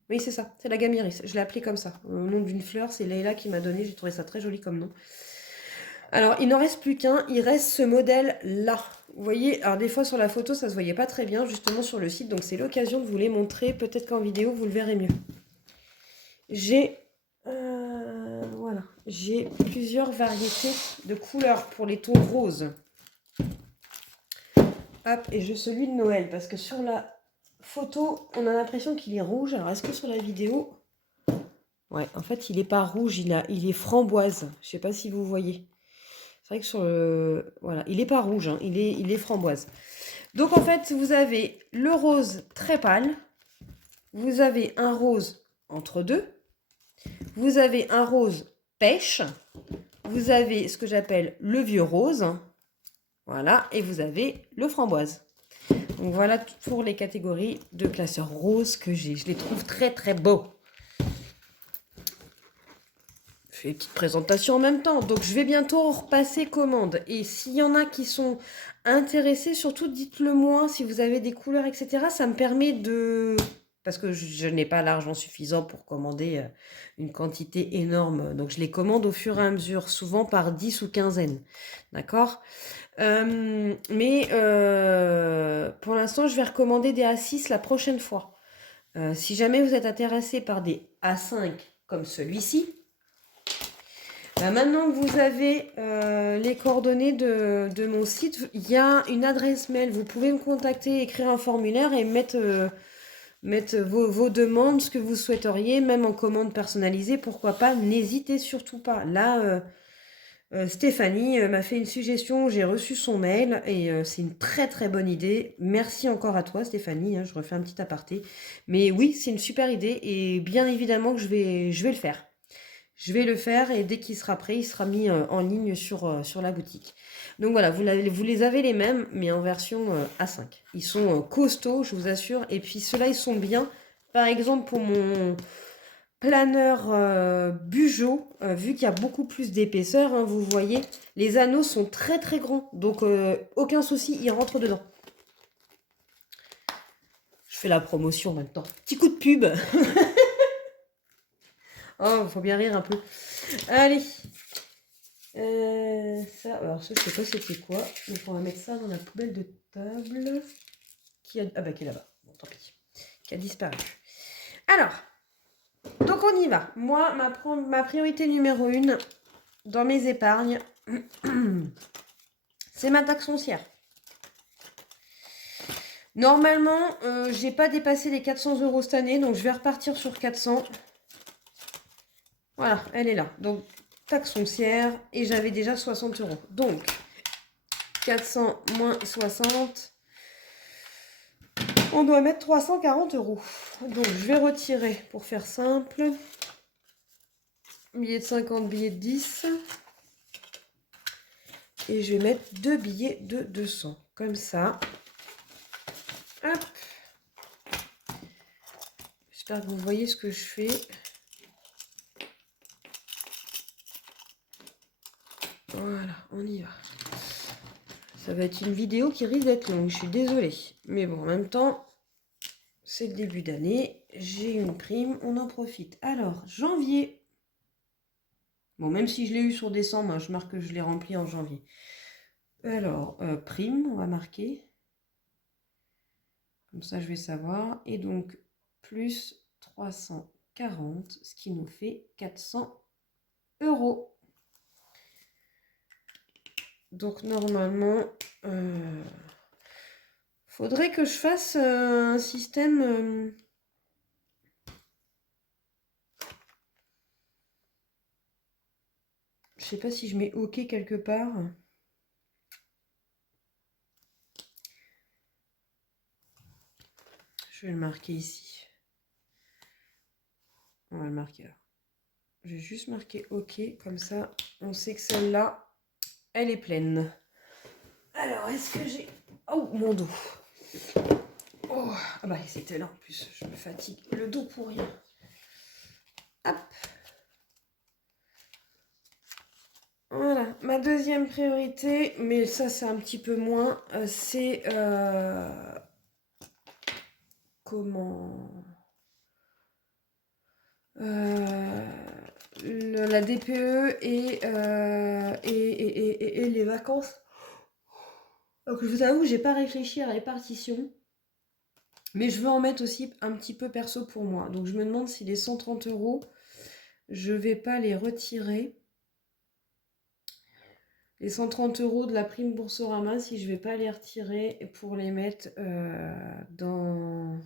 Oui, c'est ça. C'est la gamme Iris. Je l'ai appelée comme ça. Au nom d'une fleur, c'est Leïla qui m'a donné. J'ai trouvé ça très joli comme nom. Alors, il n'en reste plus qu'un. Il reste ce modèle-là. Vous voyez, alors des fois sur la photo, ça se voyait pas très bien, justement sur le site. Donc c'est l'occasion de vous les montrer. Peut-être qu'en vidéo, vous le verrez mieux. J'ai voilà, j'ai plusieurs variétés de couleurs pour les tons roses. Hop, et je celui de Noël, parce que sur la photo, on a l'impression qu'il est rouge. Alors, est-ce que sur la vidéo... Ouais, en fait, il n'est pas rouge, il est framboise. Je sais pas si vous voyez. C'est vrai que sur le... Voilà, il n'est pas rouge, hein, il est framboise. Donc, en fait, vous avez le rose très pâle. Vous avez un rose entre deux. Vous avez un rose pêche. Vous avez ce que j'appelle le vieux rose. Voilà, et vous avez le framboise. Donc voilà pour les catégories de classeurs roses que j'ai. Je les trouve très très beaux. Je fais une petite présentation en même temps. Donc je vais bientôt repasser commande. Et s'il y en a qui sont intéressés, surtout dites-le moi si vous avez des couleurs, etc. Ça me permet de... Parce que je n'ai pas l'argent suffisant pour commander une quantité énorme. Donc je les commande au fur et à mesure, souvent par 10 ou quinzaine. D'accord ? Mais pour l'instant, je vais recommander des A6 la prochaine fois. Si jamais vous êtes intéressé par des A5 comme celui-ci, maintenant que vous avez les coordonnées de mon site, il y a une adresse mail. Vous pouvez me contacter, écrire un formulaire et mettre vos demandes, ce que vous souhaiteriez, même en commande personnalisée. Pourquoi pas, n'hésitez surtout pas. Là, Stéphanie m'a fait une suggestion, j'ai reçu son mail et c'est une très très bonne idée. Merci encore à toi Stéphanie, hein, je refais un petit aparté. Mais oui, c'est une super idée et bien évidemment que je vais le faire. Je vais le faire et dès qu'il sera prêt, il sera mis en ligne sur la boutique. Donc voilà, vous les avez les mêmes, mais en version A5. Ils sont costauds, je vous assure. Et puis ceux-là, ils sont bien. Par exemple, pour mon planeur Bugeot, vu qu'il y a beaucoup plus d'épaisseur, hein, vous voyez, les anneaux sont très très grands. Donc aucun souci, ils rentrent dedans. Je fais la promotion en même temps. Petit coup de pub. Oh, faut bien rire un peu. Allez. Ça, alors ça, je sais pas c'était quoi. Donc on va mettre ça dans la poubelle de table. Ah bah qui est là-bas. Bon, tant pis. Qui a disparu. Alors, donc on y va. Moi, ma priorité numéro 1 dans mes épargnes, c'est ma taxe foncière. Normalement, j'ai pas dépassé les 400 € cette année, donc je vais repartir sur 400. Voilà, elle est là. Donc, taxe foncière, et j'avais déjà 60 €. Donc, 400 moins 60, on doit mettre 340 €. Donc, je vais retirer, pour faire simple, billets de 50, billets de 10. Et je vais mettre 2 billets de 200, comme ça. Hop. J'espère que vous voyez ce que je fais. Voilà, on y va. Ça va être une vidéo qui risque d'être longue, je suis désolée. Mais bon, en même temps, c'est le début d'année. J'ai une prime, on en profite. Alors, janvier. Bon, même si je l'ai eu sur décembre, je marque que je l'ai rempli en janvier. Alors, prime, on va marquer. Comme ça, je vais savoir. Et donc, plus 340, ce qui nous fait 400 €. Donc, normalement, faudrait que je fasse un système... je sais pas si je mets OK quelque part. Je vais le marquer ici. On va le marquer là. Je vais juste marquer OK, comme ça, on sait que celle-là, elle est pleine. Alors, est-ce que j'ai... Oh, mon dos. Oh, ah bah c'était là en plus, je me fatigue le dos pour rien. Hop. Voilà, ma deuxième priorité, mais ça c'est un petit peu moins, c'est... comment... la DPE et les vacances. Donc je vous avoue, j'ai pas réfléchi à la répartition. Mais je veux en mettre aussi un petit peu perso pour moi. Donc je me demande si les 130 €, je vais pas les retirer. Les 130 € de la prime Boursorama, si je vais pas les retirer pour les mettre dans...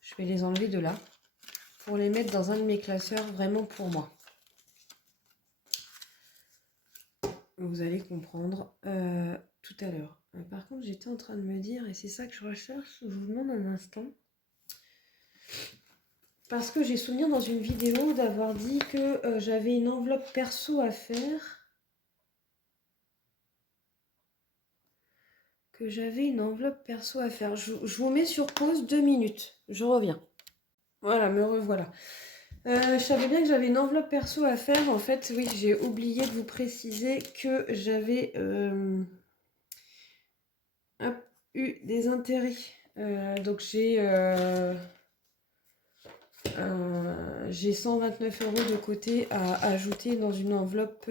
Je vais les enlever de là. Pour les mettre dans un de mes classeurs vraiment pour moi. Vous allez comprendre tout à l'heure. Par contre, j'étais en train de me dire, et c'est ça que je recherche, je vous demande un instant. Parce que j'ai souvenir dans une vidéo d'avoir dit que j'avais une enveloppe perso à faire. Je vous mets sur pause 2 minutes. Je reviens. Voilà, me revoilà. Je savais bien que j'avais une enveloppe perso à faire. En fait, oui, j'ai oublié de vous préciser que j'avais eu des intérêts. Donc j'ai 129 € de côté à ajouter dans une enveloppe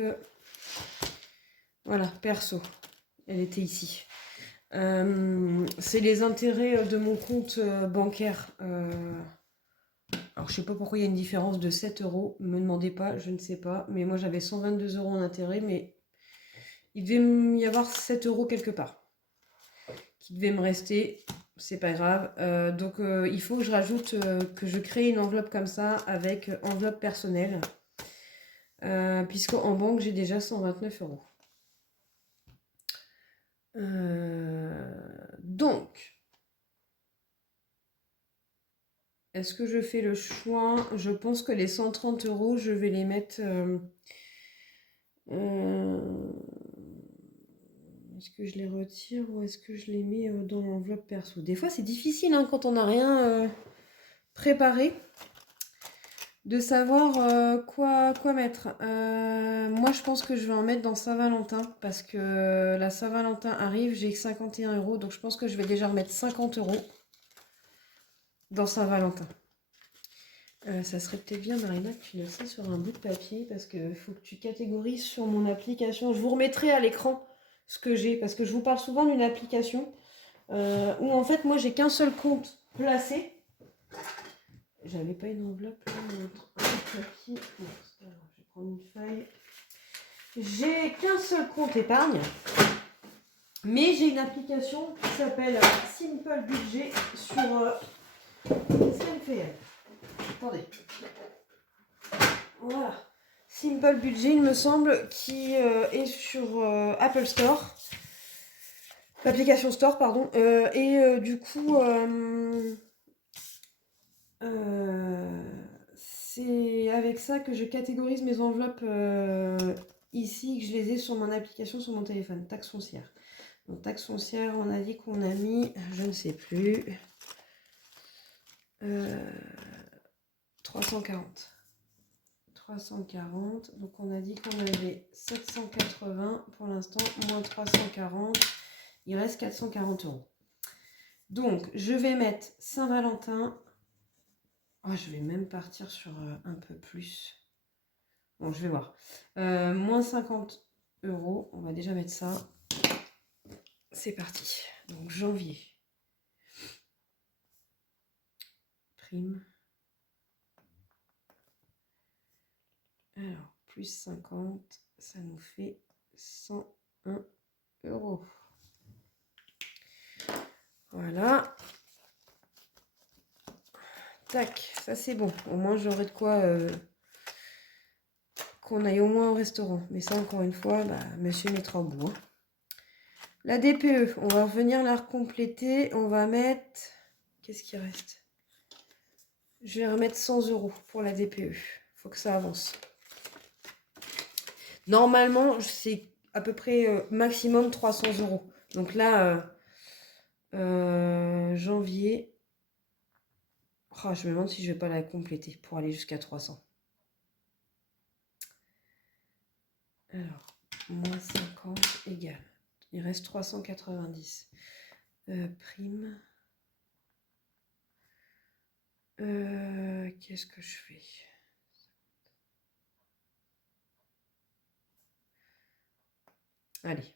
voilà, perso. Elle était ici. C'est les intérêts de mon compte bancaire. Alors, je sais pas pourquoi il y a une différence de 7 €. Ne me demandez pas, je ne sais pas. Mais moi, j'avais 122 € en intérêt, mais il devait y avoir 7 € quelque part qui devait me rester. C'est pas grave. Donc, il faut que je rajoute, que je crée une enveloppe comme ça avec enveloppe personnelle. Puisqu'en banque, j'ai déjà 129 €. Donc, est-ce que je fais le choix? Je pense que les 130 €, je vais les mettre... est-ce que je les retire ou est-ce que je les mets dans l'enveloppe perso? Des fois, c'est difficile hein, quand on n'a rien préparé de savoir quoi mettre. Moi, je pense que je vais en mettre dans Saint-Valentin parce que la Saint-Valentin arrive. J'ai que 51 €, donc je pense que je vais déjà remettre 50 € dans Saint-Valentin. Ça serait peut-être bien, Marina, que tu notes ça sur un bout de papier parce qu'il faut que tu catégorises sur mon application. Je vous remettrai à l'écran ce que j'ai parce que je vous parle souvent d'une application où en fait, moi, j'ai qu'un seul compte placé. J'avais pas une enveloppe là, un papier. Non, je vais prendre une feuille. J'ai qu'un seul compte épargne, mais j'ai une application qui s'appelle Simple Budget sur CNPL. Attendez. Voilà. Simple Budget, il me semble, qui est sur Apple Store. L'application Store, pardon. Du coup, c'est avec ça que je catégorise mes enveloppes ici, que je les ai sur mon application, sur mon téléphone. Taxe foncière. Donc, taxe foncière, on a dit qu'on a mis, je ne sais plus, 340. 340. Donc, on a dit qu'on avait 780 pour l'instant, moins 340. Il reste 440 €. Donc, je vais mettre Saint-Valentin. Oh, je vais même partir sur un peu plus. Bon, je vais voir. Moins 50 €. On va déjà mettre ça. C'est parti. Donc, janvier. Prime. Alors, plus 50, ça nous fait 101 €. Voilà. Tac, ça c'est bon. Au moins, j'aurai de quoi qu'on aille au moins au restaurant. Mais ça, encore une fois, bah, monsieur mettra au bout. Hein. La DPE, on va revenir la recompléter. On va mettre... Qu'est-ce qui reste? Je vais remettre 100 € pour la DPE. Faut que ça avance. Normalement, c'est à peu près maximum 300 €. Donc là, janvier... Oh, je me demande si je vais pas la compléter pour aller jusqu'à 300. Alors, moins 50 égale. Il reste 390. Prime. Qu'est-ce que je fais? Allez.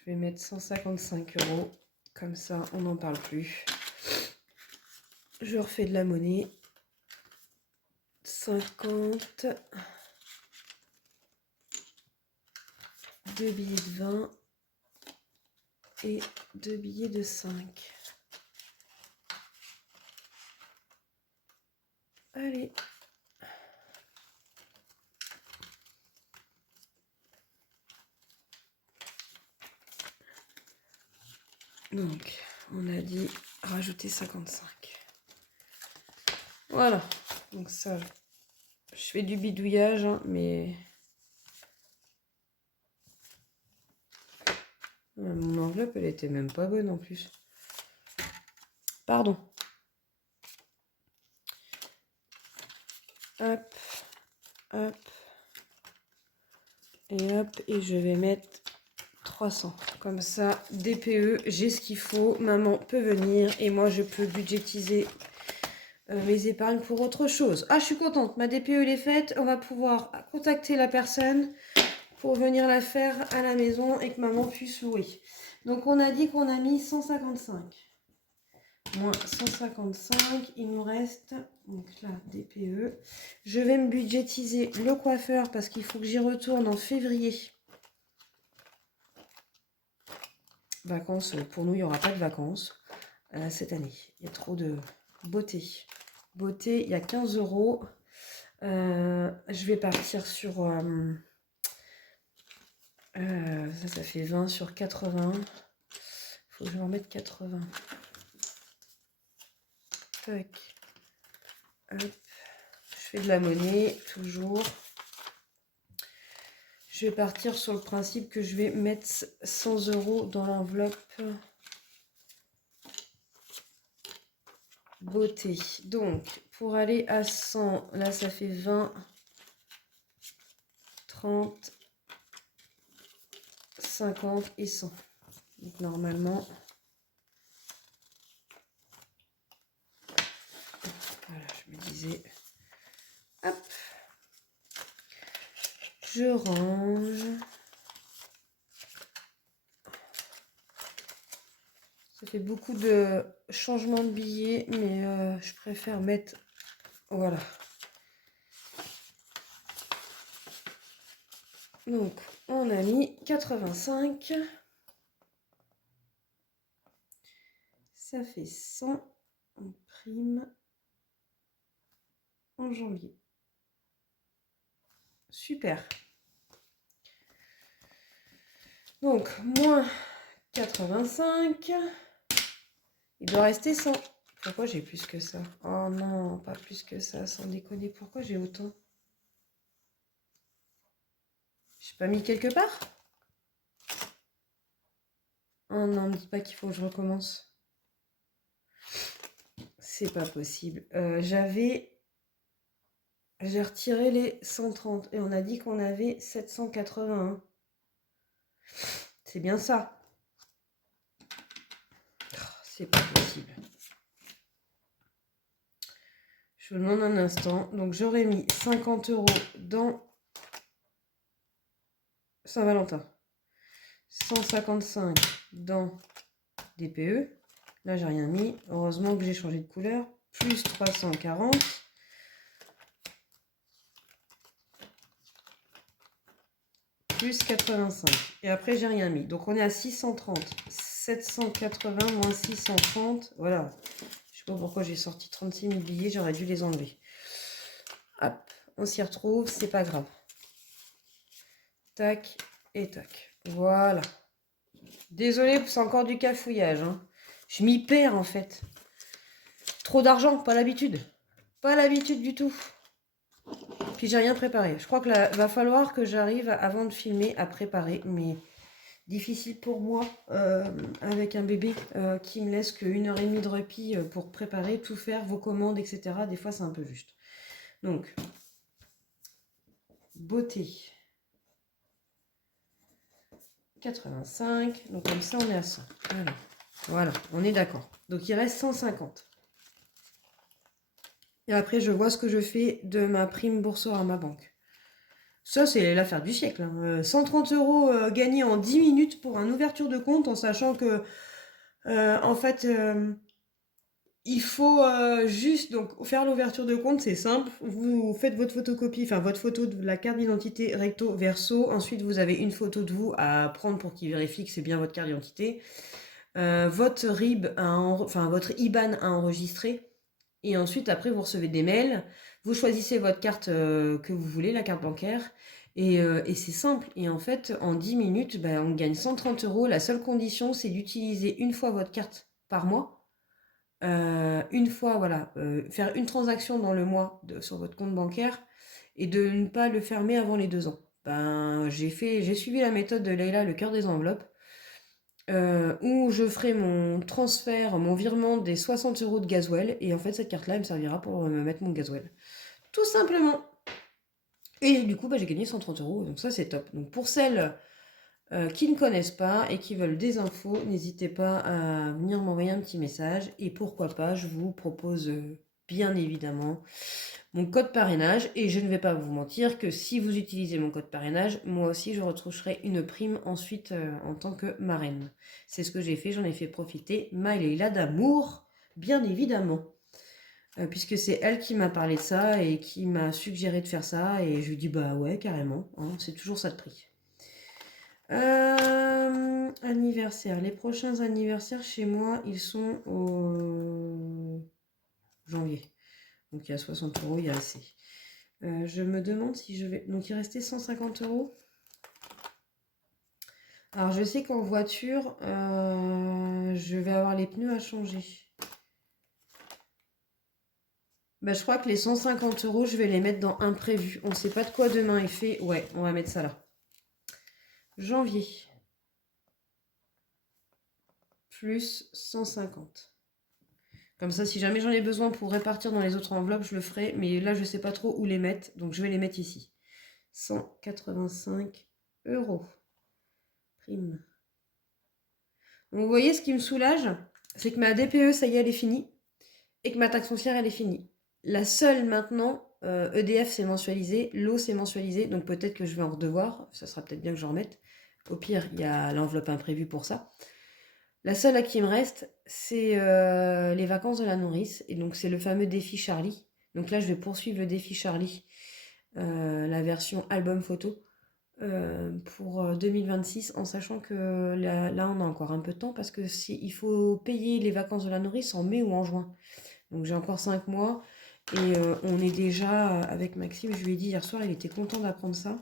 Je vais mettre 155 €. Comme ça, on n'en parle plus. Je refais de la monnaie. 50. 2 billets de 20. Et 2 billets de 5. Allez. Donc, on a dit rajouter 55. Voilà. Donc ça, je fais du bidouillage, hein, mais... Mon enveloppe, elle était même pas bonne en plus. Pardon. Hop, hop. Et hop, et je vais mettre 300. Comme ça, DPE, j'ai ce qu'il faut. Maman peut venir et moi, je peux budgétiser mes épargnes pour autre chose. Ah, je suis contente. Ma DPE, elle est faite. On va pouvoir contacter la personne pour venir la faire à la maison et que maman puisse louer. Donc, on a dit qu'on a mis 155. Moins 155. Il nous reste, donc là, DPE. Je vais me budgétiser le coiffeur parce qu'il faut que j'y retourne en février. Vacances, pour nous, il n'y aura pas de vacances cette année. Il y a trop de beauté. Beauté, il y a 15 €. Je vais partir sur... ça fait 20 sur 80. Il faut que je en mette 80. Tac. Hop. Je fais de la monnaie, toujours. Je vais partir sur le principe que je vais mettre 100 € dans l'enveloppe beauté. Donc, pour aller à 100, là, ça fait 20, 30, 50 et 100. Donc, normalement, voilà, je me disais, hop, je range. Ça fait beaucoup de changements de billets, mais je préfère mettre, voilà. Donc, on a mis 85. Ça fait 100 en prime en janvier. Super. Donc, moins 85. Il doit rester 100. Pourquoi j'ai plus que ça? Oh non, pas plus que ça, sans déconner. Pourquoi j'ai autant? J'ai pas mis quelque part? Oh non, me dis pas qu'il faut que je recommence. C'est pas possible. J'ai retiré les 130 et on a dit qu'on avait 781. C'est bien ça. Oh, c'est pas possible. Je vous demande un instant. Donc, j'aurais mis 50 € dans Saint-Valentin. 155 dans DPE. Là, j'ai rien mis. Heureusement que j'ai changé de couleur. Plus 340. Plus 85. Et après, j'ai rien mis. Donc, on est à 630. 780 moins 630. Voilà. Je sais pas pourquoi j'ai sorti 36 000 billets. J'aurais dû les enlever. Hop. On s'y retrouve. C'est pas grave. Tac et tac. Voilà. Désolée, c'est encore du cafouillage. Hein. Je m'y perds, en fait. Trop d'argent. Pas l'habitude. Pas l'habitude du tout. Puis j'ai rien préparé. Je crois que là, va falloir que j'arrive avant de filmer à préparer. Mais difficile pour moi avec un bébé qui me laisse qu'une heure et demie de répit pour préparer, tout faire, vos commandes, etc. Des fois, c'est un peu juste. Donc, beauté. 85. Donc comme ça, on est à 100. Voilà, on est d'accord. Donc il reste 150. Et après, je vois ce que je fais de ma prime Boursorama banque. Ça, c'est l'affaire du siècle, hein. 130 € gagnés en 10 minutes pour une ouverture de compte, en sachant que, en fait, il faut juste donc faire l'ouverture de compte, c'est simple. Vous faites votre photocopie, enfin votre photo de la carte d'identité recto verso. Ensuite, vous avez une photo de vous à prendre pour qu'il vérifie que c'est bien votre carte d'identité. Votre RIB, enfin votre IBAN à enregistrer. Et ensuite, après, vous recevez des mails. Vous choisissez votre carte que vous voulez, la carte bancaire. Et c'est simple. Et en fait, en 10 minutes, ben, on gagne 130 €. La seule condition, c'est d'utiliser une fois votre carte par mois. Une fois, voilà, faire une transaction dans le mois sur votre compte bancaire et de ne pas le fermer avant les 2 ans. Ben, j'ai suivi la méthode de Leïla, le cœur des enveloppes, où je ferai mon transfert, mon virement des 60 € de gasoil, et en fait, cette carte-là, elle me servira pour me mettre mon gasoil. Tout simplement. Et du coup, bah, j'ai gagné 130 €, donc ça, c'est top. Donc pour celles qui ne connaissent pas et qui veulent des infos, n'hésitez pas à venir m'envoyer un petit message. Et pourquoi pas, je vous propose bien évidemment mon code parrainage. Et je ne vais pas vous mentir que si vous utilisez mon code parrainage, moi aussi je retoucherai une prime ensuite en tant que marraine. C'est ce que j'ai fait, j'en ai fait profiter ma Leïla d'amour, bien évidemment. Puisque c'est elle qui m'a parlé de ça et qui m'a suggéré de faire ça. Et je lui dis bah ouais, carrément, hein, c'est toujours ça de prix. Anniversaire. Les prochains anniversaires chez moi, ils sont au janvier. Donc il y a 60 €, il y a assez. Je me demande si je vais... Donc il restait 150 €. Alors je sais qu'en voiture, je vais avoir les pneus à changer. Bah, je crois que les 150 €, je vais les mettre dans imprévu. On ne sait pas de quoi demain est fait. Ouais, on va mettre ça là. Janvier. Plus 150. Comme ça, si jamais j'en ai besoin pour répartir dans les autres enveloppes, je le ferai. Mais là, je ne sais pas trop où les mettre. Donc, je vais les mettre ici. 185 €. Prime. Donc, vous voyez, ce qui me soulage, c'est que ma DPE, ça y est, elle est finie. Et que ma taxe foncière, elle est finie. La seule maintenant, EDF, c'est mensualisé. L'eau, c'est mensualisé. Donc, peut-être que je vais en redevoir. Ça sera peut-être bien que j'en remette. Au pire, il y a l'enveloppe imprévue pour ça. La seule à qui me reste, c'est les vacances de la nourrice. Et donc, c'est le fameux défi Charlie. Donc là, je vais poursuivre le défi Charlie, la version album photo, pour 2026, en sachant que là, on a encore un peu de temps, parce que il faut payer les vacances de la nourrice en mai ou en juin. Donc, j'ai encore 5 mois. Et on est déjà, avec Maxime, je lui ai dit hier soir, il était content d'apprendre ça.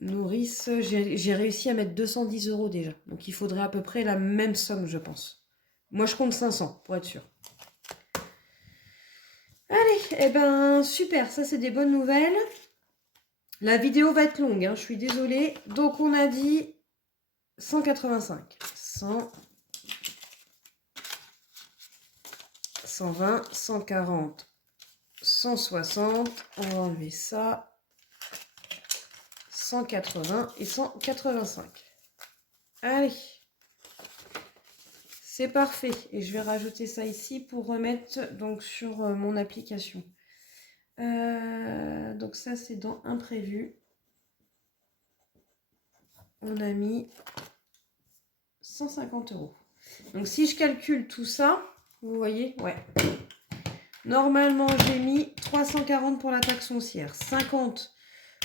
Nourrice, j'ai réussi à mettre 210 € déjà. Donc il faudrait à peu près la même somme, je pense. Moi, je compte 500 pour être sûr. Allez, eh ben super, ça c'est des bonnes nouvelles. La vidéo va être longue, hein, je suis désolée. Donc on a dit 185, 100, 120, 140, 160. On va enlever ça. 180 et 185. Allez. C'est parfait. Et je vais rajouter ça ici pour remettre donc sur mon application. Donc ça, c'est dans imprévu. On a mis 150 €. Donc si je calcule tout ça, vous voyez, ouais. Normalement, j'ai mis 340 pour la taxe foncière, 50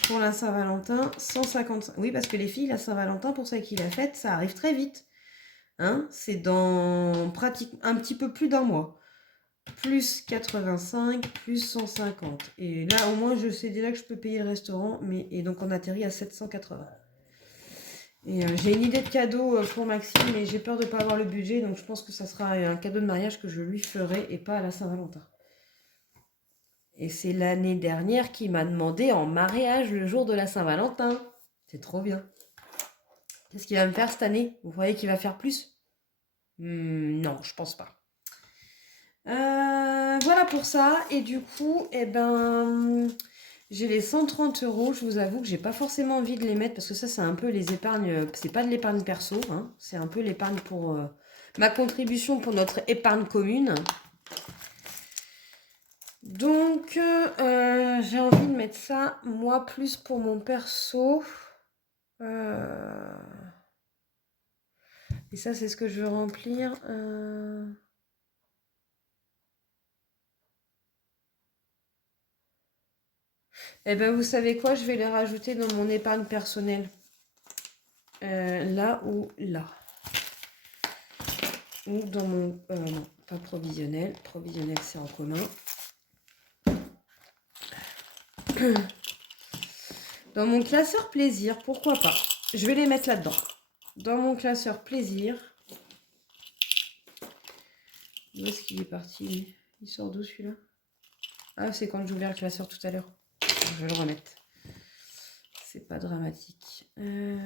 pour la Saint-Valentin, 155. Oui, parce que les filles, la Saint-Valentin, pour celles qui la fêtent, ça arrive très vite. Hein, c'est dans pratiquement un petit peu plus d'un mois. Plus 85, plus 150. Et là, au moins, je sais déjà que je peux payer le restaurant. Et donc, on atterrit à 780. Et j'ai une idée de cadeau pour Maxime, mais j'ai peur de ne pas avoir le budget. Donc, je pense que ça sera un cadeau de mariage que je lui ferai et pas à la Saint-Valentin. Et c'est l'année dernière qu'il m'a demandé en mariage le jour de la Saint-Valentin. C'est trop bien. Qu'est-ce qu'il va me faire cette année? Vous croyez qu'il va faire plus? Non, je pense pas. Voilà pour ça. Et du coup, eh ben, j'ai les 130 €. Je vous avoue que j'ai pas forcément envie de les mettre parce que ça, c'est un peu les épargnes. C'est pas de l'épargne perso, hein, c'est un peu l'épargne pour ma contribution pour notre épargne commune. Donc, j'ai envie de mettre ça, moi, plus pour mon perso. Et ça, c'est ce que je veux remplir. Eh ben, vous savez quoi? Je vais les rajouter dans mon épargne personnelle. Là ou là. Ou dans mon... non, pas provisionnel. Provisionnel, c'est en commun. Dans mon classeur plaisir, pourquoi pas? Je vais les mettre là-dedans. Dans mon classeur plaisir. Où est-ce qu'il est parti? Il sort d'où celui-là? Ah, c'est quand j'ai ouvert le classeur tout à l'heure. Je vais le remettre. C'est pas dramatique. Je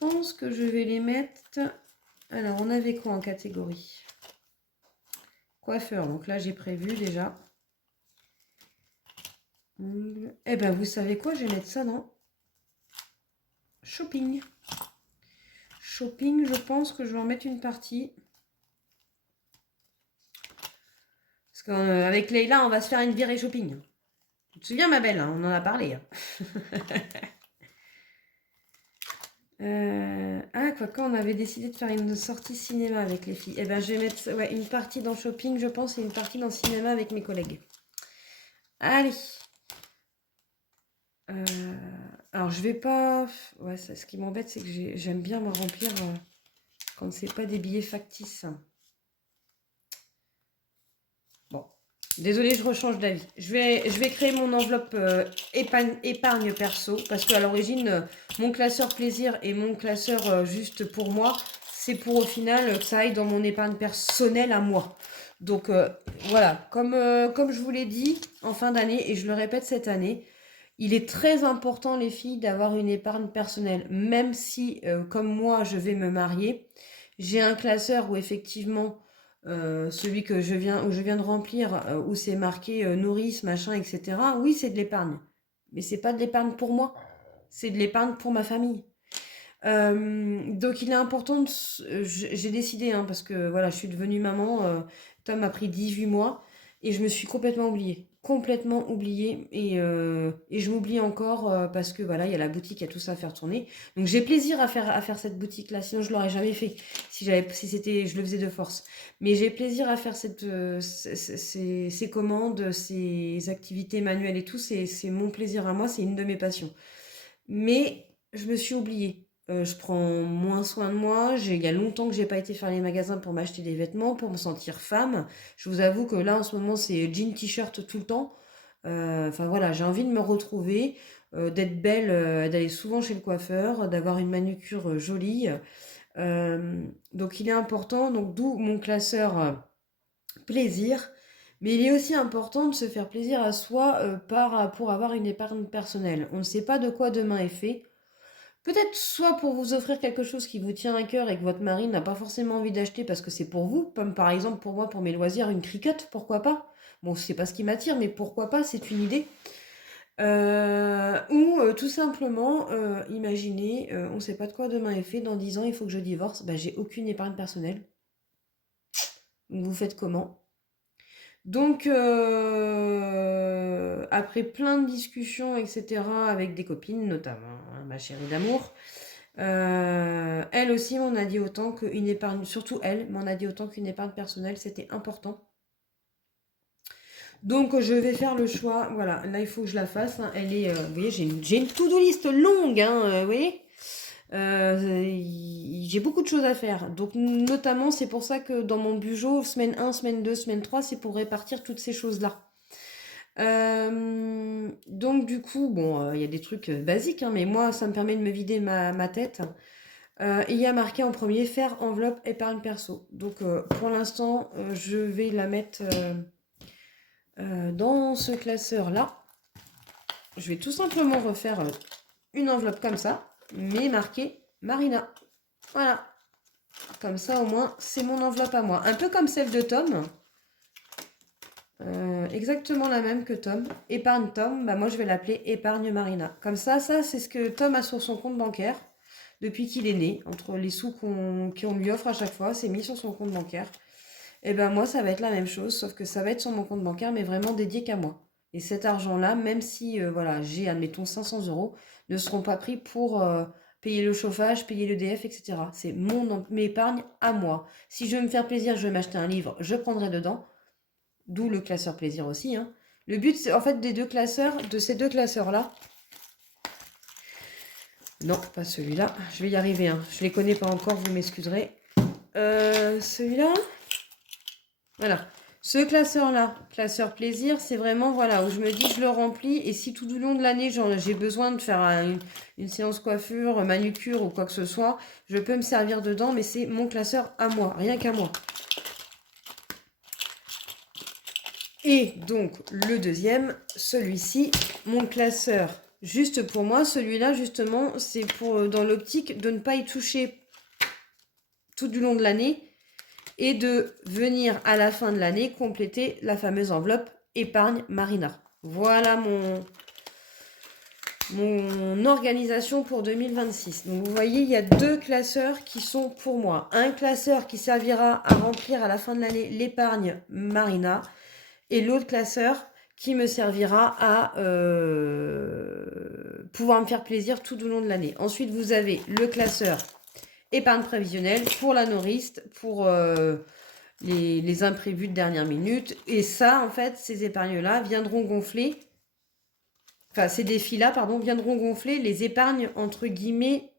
pense que je vais les mettre... Alors, on avait quoi en catégorie? Coiffeur. Donc là, j'ai prévu déjà. Eh ben, vous savez quoi? Je vais mettre ça dans shopping. Shopping, je pense que je vais en mettre une partie. Parce qu'avec Leïla, on va se faire une virée shopping. Tu te souviens, ma belle, hein, on en a parlé. Quand on avait décidé de faire une sortie cinéma avec les filles. Eh ben, je vais mettre une partie dans shopping, je pense, et une partie dans cinéma avec mes collègues. Allez. Alors, je vais pas... Ouais, ça, ce qui m'embête, c'est que j'aime bien me remplir quand c'est pas des billets factices. Bon. Désolée, je rechange d'avis. Je vais créer mon enveloppe épargne perso. Parce qu'à l'origine, mon classeur plaisir et mon classeur juste pour moi, c'est pour au final que ça aille dans mon épargne personnelle à moi. Donc voilà, comme je vous l'ai dit en fin d'année, et je le répète cette année, il est très important, les filles, d'avoir une épargne personnelle. Même si, comme moi, je vais me marier, j'ai un classeur où effectivement, celui où je viens de remplir, où c'est marqué nourrice, machin, etc. Oui, c'est de l'épargne. Mais c'est pas de l'épargne pour moi. C'est de l'épargne pour ma famille. Donc il est important j'ai décidé, hein, parce que voilà, je suis devenue maman, Tom a pris 18 mois et je me suis complètement oubliée. Complètement oubliée et je m'oublie encore parce que voilà, il y a la boutique, il y a tout ça à faire tourner. Donc j'ai plaisir à faire cette boutique-là, sinon je l'aurais jamais fait si c'était, je le faisais de force. Mais j'ai plaisir à faire ces commandes, ces activités manuelles et tout, c'est mon plaisir à moi, c'est une de mes passions. Mais je me suis oubliée. Je prends moins soin de moi. Il y a longtemps que j'ai pas été faire les magasins pour m'acheter des vêtements, pour me sentir femme. Je vous avoue que là, en ce moment, c'est jean, t-shirt tout le temps. Enfin voilà, j'ai envie de me retrouver, d'être belle, d'aller souvent chez le coiffeur, d'avoir une manucure jolie. Donc il est important, donc d'où mon classeur plaisir. Mais il est aussi important de se faire plaisir à soi pour avoir une épargne personnelle. On ne sait pas de quoi demain est fait. Peut-être soit pour vous offrir quelque chose qui vous tient à cœur et que votre mari n'a pas forcément envie d'acheter parce que c'est pour vous, comme par exemple pour moi, pour mes loisirs, une cricket, pourquoi pas? Bon, c'est pas ce qui m'attire, mais pourquoi pas, c'est une idée. Ou tout simplement, imaginez, on ne sait pas de quoi demain est fait, dans 10 ans il faut que je divorce, bah, j'ai aucune épargne personnelle. Vous faites comment? Donc, après plein de discussions, etc., avec des copines, notamment ma chérie d'amour, elle aussi m'en a dit autant qu'une épargne, surtout elle m'en a dit autant qu'une épargne personnelle, c'était important. Donc, je vais faire le choix. Voilà, là, il faut que je la fasse, hein. Elle est, vous voyez, j'ai une to-do list longue, hein, vous voyez. J'ai beaucoup de choses à faire. Donc, notamment, c'est pour ça que dans mon bugeot, semaine 1, semaine 2, semaine 3, c'est pour répartir toutes ces choses-là. Donc, du coup, bon, il y a des trucs basiques, hein, mais moi, ça me permet de me vider ma tête. Il y a marqué en premier faire enveloppe épargne perso. Donc, pour l'instant, je vais la mettre dans ce classeur-là. Je vais tout simplement refaire une enveloppe comme ça, mais marquée Marina. Voilà. Comme ça, au moins, c'est mon enveloppe à moi. Un peu comme celle de Tom. Exactement la même que Tom. Épargne Tom, bah moi je vais l'appeler épargne Marina. Comme ça c'est ce que Tom a sur son compte bancaire. depuis qu'il est né, entre les sous qu'on lui offre à chaque fois, c'est mis sur son compte bancaire. Et ben moi, ça va être la même chose, sauf que ça va être sur mon compte bancaire, mais vraiment dédié qu'à moi. Et cet argent-là, même si voilà, j'ai, admettons, 500 euros, ne seront pas pris pour payer le chauffage, payer l'EDF, etc. C'est mon épargne à moi. Si je veux me faire plaisir, je vais m'acheter un livre, je prendrai dedans. D'où le classeur plaisir aussi, hein. Le but, c'est en fait des deux classeurs, de ces deux classeurs-là. Non, pas celui-là. Je vais y arriver, hein. Je les connais pas encore, vous m'excuserez. Celui-là. Voilà. Ce classeur-là, classeur plaisir, c'est vraiment, voilà, où je me dis, je le remplis. Et si tout du long de l'année, j'ai besoin de faire une séance coiffure, manucure ou quoi que ce soit, je peux me servir dedans, mais c'est mon classeur à moi, rien qu'à moi. Et donc, le deuxième, celui-ci, mon classeur juste pour moi. Celui-là, justement, c'est pour dans l'optique de ne pas y toucher tout du long de l'année et de venir à la fin de l'année compléter la fameuse enveloppe épargne Marina. Voilà mon organisation pour 2026. Donc, vous voyez, il y a deux classeurs qui sont pour moi. Un classeur qui servira à remplir à la fin de l'année l'épargne Marina. Et l'autre classeur qui me servira à pouvoir me faire plaisir tout au long de l'année. Ensuite, vous avez le classeur épargne prévisionnelle pour la nourrice, pour les imprévus de dernière minute. Et ça, en fait, ces épargnes-là viendront gonfler, enfin, ces défis-là, pardon, viendront gonfler les épargnes, entre guillemets,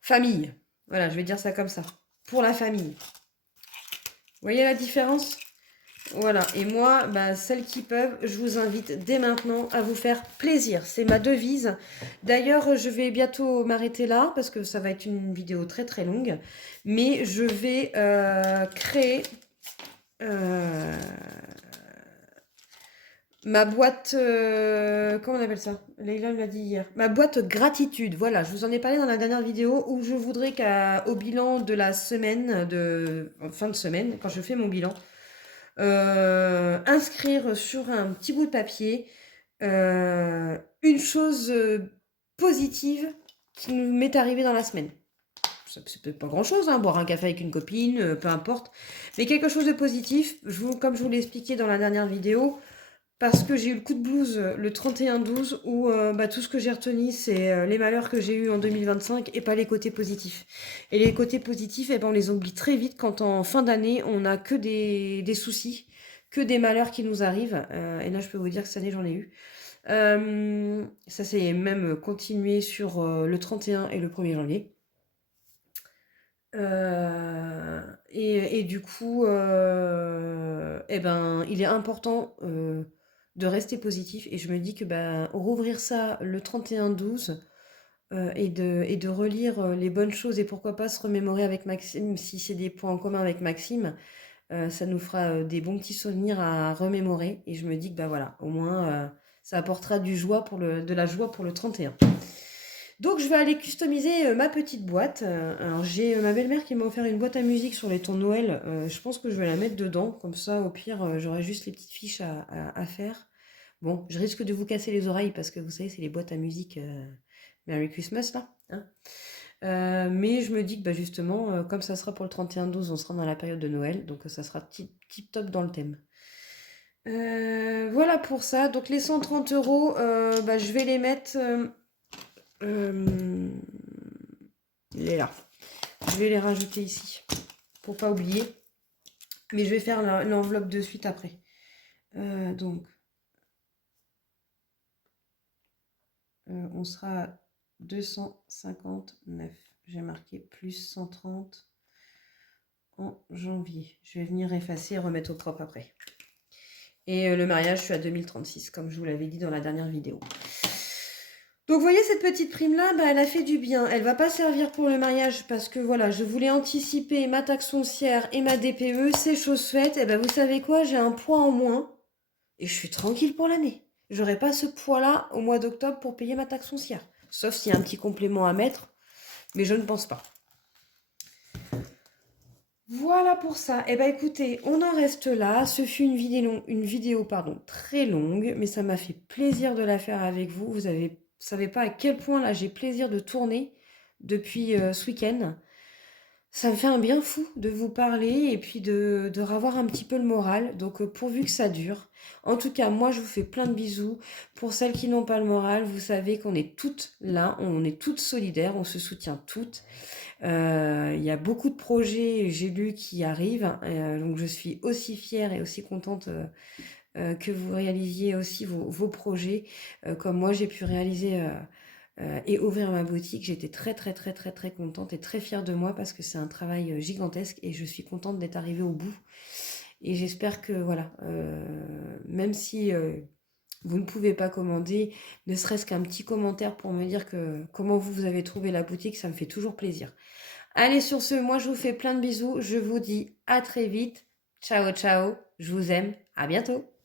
famille. Voilà, je vais dire ça comme ça. Pour la famille. Vous voyez la différence ? Voilà, et moi, bah, celles qui peuvent, je vous invite dès maintenant à vous faire plaisir. C'est ma devise. D'ailleurs, je vais bientôt m'arrêter là parce que ça va être une vidéo très très longue. Mais je vais créer ma boîte... comment on appelle ça? Leïla me l'a dit hier. Ma boîte gratitude. Voilà, je vous en ai parlé dans la dernière vidéo où je voudrais qu'au bilan de la semaine, en fin de semaine, quand je fais mon bilan, inscrire sur un petit bout de papier une chose positive qui m'est arrivée dans la semaine. C'est peut-être pas grand chose, hein, boire un café avec une copine, peu importe, mais quelque chose de positif, comme je vous l'ai expliqué dans la dernière vidéo, parce que j'ai eu le coup de blues le 31-12 où tout ce que j'ai retenu, c'est les malheurs que j'ai eus en 2025 et pas les côtés positifs. Et les côtés positifs, on les oublie très vite quand en fin d'année, on n'a que des soucis, que des malheurs qui nous arrivent. Et là, je peux vous dire que cette année, j'en ai eu. Ça s'est même continué sur le 31 et le 1er janvier. Et du coup, il est important de rester positif. Et je me dis que rouvrir ça le 31-12 et de relire les bonnes choses et pourquoi pas se remémorer avec Maxime, si c'est des points en commun avec Maxime, ça nous fera des bons petits souvenirs à remémorer. Et je me dis que voilà, au moins ça apportera de la joie pour le 31. Donc je vais aller customiser ma petite boîte. Alors j'ai ma belle-mère qui m'a offert une boîte à musique sur les tons de Noël. Je pense que je vais la mettre dedans. Comme ça, au pire, j'aurai juste les petites fiches à faire. Bon, je risque de vous casser les oreilles parce que vous savez, c'est les boîtes à musique Merry Christmas là. Hein. Mais je me dis que justement, comme ça sera pour le 31-12, on sera dans la période de Noël. Donc ça sera tip top dans le thème. Voilà pour ça. Donc les 130 euros, je vais les mettre... il est là. Je vais les rajouter ici pour pas oublier. Mais je vais faire l'enveloppe de suite après. Donc, on sera à 259. J'ai marqué plus 130 en janvier. Je vais venir effacer et remettre au propre après. Et le mariage, je suis à 2036, comme je vous l'avais dit dans la dernière vidéo. Donc, vous voyez, cette petite prime-là, elle a fait du bien. Elle va pas servir pour le mariage parce que, voilà, je voulais anticiper ma taxe foncière et ma DPE. C'est chose faite. Et vous savez quoi? J'ai un poids en moins et je suis tranquille pour l'année. J'aurai pas ce poids-là au mois d'octobre pour payer ma taxe foncière. Sauf s'il y a un petit complément à mettre, mais je ne pense pas. Voilà pour ça. Écoutez, on en reste là. Ce fut une vidéo très longue, mais ça m'a fait plaisir de la faire avec vous. Vous avez savez pas à quel point là j'ai plaisir de tourner depuis ce week-end. Ça me fait un bien fou de vous parler et puis de revoir un petit peu le moral. Donc pourvu que ça dure. En tout cas, moi je vous fais plein de bisous. Pour celles qui n'ont pas le moral, vous savez qu'on est toutes là, on est toutes solidaires, on se soutient toutes. Il y a beaucoup de projets, j'ai lu, qui arrivent. Donc je suis aussi fière et aussi contente que vous réalisiez aussi vos projets, comme moi j'ai pu réaliser et ouvrir ma boutique. J'étais très très très très très contente et très fière de moi parce que c'est un travail gigantesque et je suis contente d'être arrivée au bout. Et j'espère que voilà, même si vous ne pouvez pas commander, ne serait-ce qu'un petit commentaire pour me dire que comment vous avez trouvé la boutique, ça me fait toujours plaisir. Allez, sur ce, moi je vous fais plein de bisous, je vous dis à très vite. Ciao ciao, je vous aime, à bientôt.